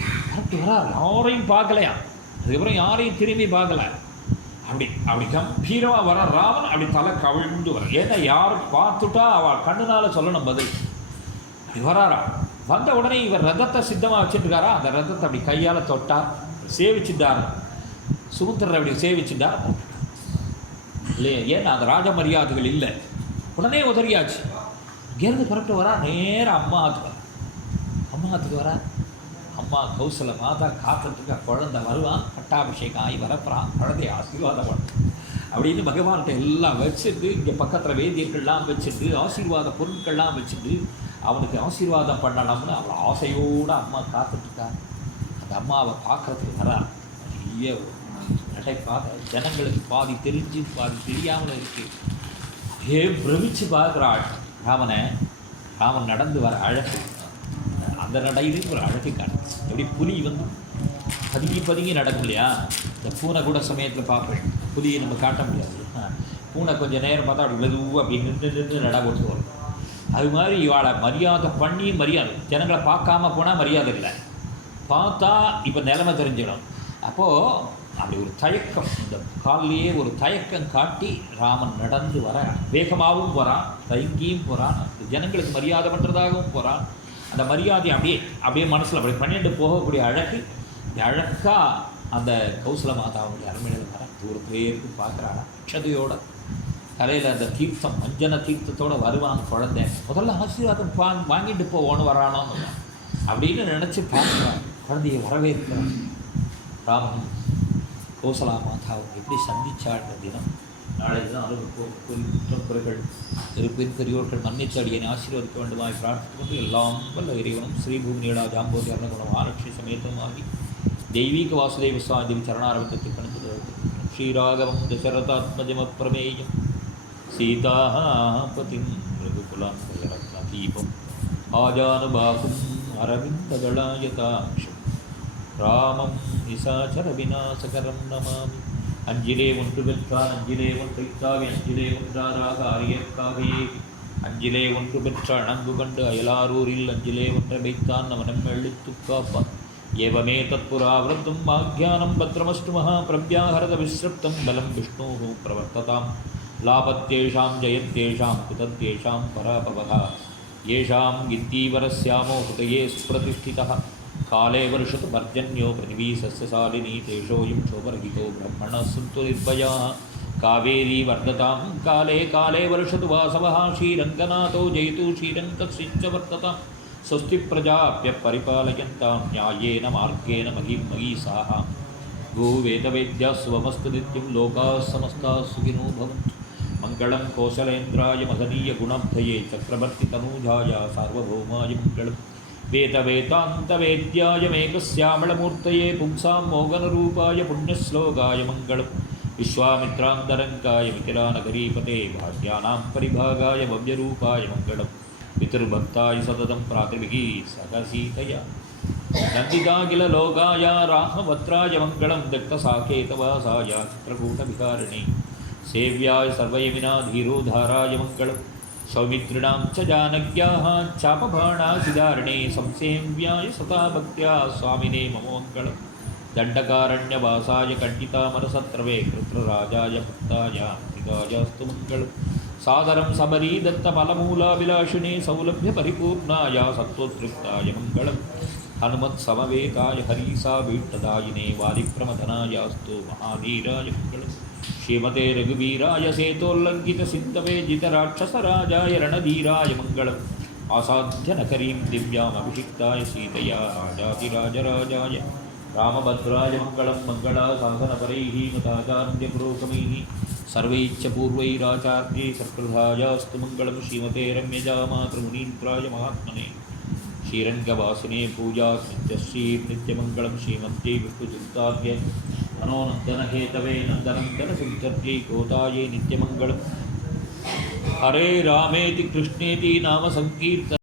பரப்பிட்டு வரார். யாரையும் பார்க்கலையா, அதுக்கப்புறம் யாரையும் திரும்பி பார்க்கல. அப்படி கம்பீரமாக வர ராமன் அப்படி தலை கவிழ்ந்து வர. ஏன்னா யாரும் பார்த்துட்டா அவள் கண்ணுனால சொல்லணும் பதில். அப்படி வராரா. வந்த உடனே இவர் ரதத்தை சித்தமாக வச்சுட்டுருக்காரா. அந்த ரதத்தை அப்படி கையால் தொட்டார், சேவிச்சுட்டார். சுமந்திரர் அப்படி சேவிச்சுட்டார் இல்லையா. ஏன்னா அந்த ராஜ மரியாதைகள் இல்லை. உடனே உதறியாச்சு. இங்கேருந்து புறப்பட்டு வரா, நேராக அம்மா ஆத்துக்கு வரா. அம்மா கௌசல மாதா காத்துட்டுருக்க. குழந்தை வருவான், பட்டாபிஷேகம் ஆகி வரப்புறான், குழந்தைய ஆசீர்வாதம் பண்ணும் அப்படின்னு பகவான்கிட்ட எல்லாம் வச்சுட்டு, இங்கே பக்கத்தில் வேதியர்கள்லாம் வச்சுட்டு, ஆசீர்வாத பொருட்கள்லாம் வச்சுட்டு அவனுக்கு ஆசீர்வாதம் பண்ணணும்னு அவளை ஆசையோடு அம்மா காத்துட்ருக்கா. அந்த அம்மாவை பார்க்குறதுக்கு வரா. நிறைய நடைபாதை, ஜனங்களுக்கு பாதி தெரிஞ்சு பாதி தெரியாமல் இருக்கு. பிரமிச்சு பார்க்குறாள் ராமன் நடந்து வர அழகு. அந்த நடையிலும் ஒரு அழகு காணும். எப்படி புலி பதுங்கி நடக்கும் இல்லையா. இந்த பூனை கூட சமயத்தில் பார்ப்பேன், புலியை நம்ம காட்ட முடியாது. பூனை கொஞ்சம் நேரம் பார்த்தா அப்படி மெதுவாக அப்படி நின்று நட போட்டு வரும். அது மாதிரி இவாளை மரியாதை பண்ணி ஜனங்களை பார்க்காம போனால் மரியாதை இல்லை, பார்த்தா இப்போ நிலைமை தெரிஞ்சிடும். அப்போது அப்படி ஒரு தயக்கம், இந்த காலிலேயே ஒரு தயக்கம் காட்டி ராமன் நடந்து வர. வேகமாகவும் போகிறான், தயங்கியும் போகிறான், ஜனங்களுக்கு மரியாதை பண்ணுறதாகவும் போகிறான். அந்த மரியாதை அப்படியே மனசில் அப்படி பண்ணிட்டு போகக்கூடிய அழகு. அழகாக அந்த கௌசல மாதாவுடைய அரண்மனையில் வர. ஒரு பேருக்கு பார்க்குறாங்க அக்ஷதையோட தலையில் அந்த தீர்த்தம், மஞ்சன தீர்த்தத்தோடு வருவான் குழந்தை. முதல்ல ஆசீர்வாதம் வாங்கிட்டு போவோன்னு வரானோன்னு அப்படின்னு நினச்சி பார்க்குறான். குழந்தையை வரவேற்கிறான். ராமன் கௌசலா மாதாவை எப்படி சந்திச்சாள் தினம் நாளை தினம் குற்றக்குறைகள் இருப்பின் பெரியோர்கள் மன்னித்து அடியனை ஆசீர்வதிக்க வேண்டுமாய் பிரார்த்தித்துக் கொண்டு எல்லாம் வல்ல இறைவனும் ஸ்ரீபூமியடா ஜாம்போதி அருணகுணம் ஆலட்சி சமேதமாகி தெய்வீக வாசுதேவ சுவாமி சரணாரவிந்தத்தை கணித்து ஸ்ரீராகவம் தசரதாத்மஜமப்பிரமேயம் சீதாபதிம் ரகுகுலாம் தீபம் ஆஜானுபாகும் அரவிந்ததளாயதாட்சம் ராமம் நிசாச்சர விநாசகரம் நமாமி. அஞ்சிலே ஒன்று பெற்றான் அஞ்சிலே ஒன்றைத்தாவி அஞ்சிலே ஒன்றாராக அரியற்காவே அஞ்சிலே ஒன்று பெற்ற அணங்கு கண்டு அயலாரூரில் அஞ்சிலே ஒன்றை வைத்தான் அவனம் எழுத்து காப்பான். ஏவமே தத்புராவிரத்தும் ஆக்யானம் பத்ரமஸ்து மகாபிரவ்யாஹரத விஸ்ரப்தம் பலம் விஷ்ணு பிரவர்த்ததாம். லாபத்யேஷாம் ஜயத்யேஷாம் குதத்யேஷாம் பராபவः येषां गित्तीवरस्यामो हृदये सुप्रतिष्ठितः काले वर्षतु पर्जन्यो पृथिवीसस्यशालिनी तेषोऽयं शोभरहितो ब्रह्मणः सन्तु निर्भयाः. कावेरी वर्धतां काले काले वर्षतु वासवः श्रीरङ्गनाथो जयतु श्रीरङ्गस्य वर्धतां. स्वस्ति प्रजाप्य परिपालयन्तां न्याय्येन मार्गेण महीसाः. गोवेदवेद्याः स्वमस्तु नित्यं लोकाः समस्ताः सुखिनो भवन्तु. मंगलं कौशलेन्द्राय महनीय गुणाब्धये चक्रवर्ती तनूजाय सार्वभौमाय मंगलम्. वेदवेदान्तवेद्याय मेघश्यामलमूर्तये पुंसां मोगनरूपाय पुण्यश्लोकाय मङ्गलम् विश्वामित्रान्तरङ्गाय मिथिलानगरीपते भाग्यानां परिभागाय भव्यरूपाय मङ्गलम् पितृभक्ताय सततं प्रातिभिः सहसीतया नन्दिताखिललोकाय रामभद्राय मङ्गलं दत्तसाकेतवासाय चित्रकूटविहारिणे सेव्याय सर्वयमिनाधीरोद्धाराय मङ्गलं सौमित्रिणां च जानक्याः चापबाणासिधारिणे संसेव्याय सता भक्त्या स्वामिने मम मङ्गलं दण्डकारण्यवासाय कण्डितामरसत्रवे कृत्रराजाय भक्ताय पितायास्तु मङ्गलं सादरं सबरीदत्तफलमूलाभिलाषिणे सौलभ्यपरिपूर्णाय सत्त्वोत्तृप्ताय मङ्गलं हनुमत्समवेताय हरीसाभीष्टदायिने वारिप्रमथनायास्तु महावीराय मङ्गलं श्रीमते रघुवीराय सेतोल्लङ्घितसिन्धवे जितराक्षसराजाय रणधीराय मङ्गलम् आसाध्यनकरीं दिव्यामभिषिक्ताय सीतया राजाधिराजराजाय रामभद्राय मङ्गलं मङ्गलासाधनपरैः मताचार्यपुरोगमैः सर्वैश्च पूर्वैराचार्यै सत्कृतायास्तु मङ्गलं श्रीमते रम्यजामातृमुनीन्द्राय महात्मने श्रीरङ्गवासिने पूजा नित्यश्रीर्नित्यमङ्गलं श्रीमद्यै विष्णुचित्तार्य मनोनन्दनहेतवे नन्दनन्दनसुन्दर्यै गोतायै नित्यमङ्गलं हरे रामेति कृष्णेति नाम संकीर्तन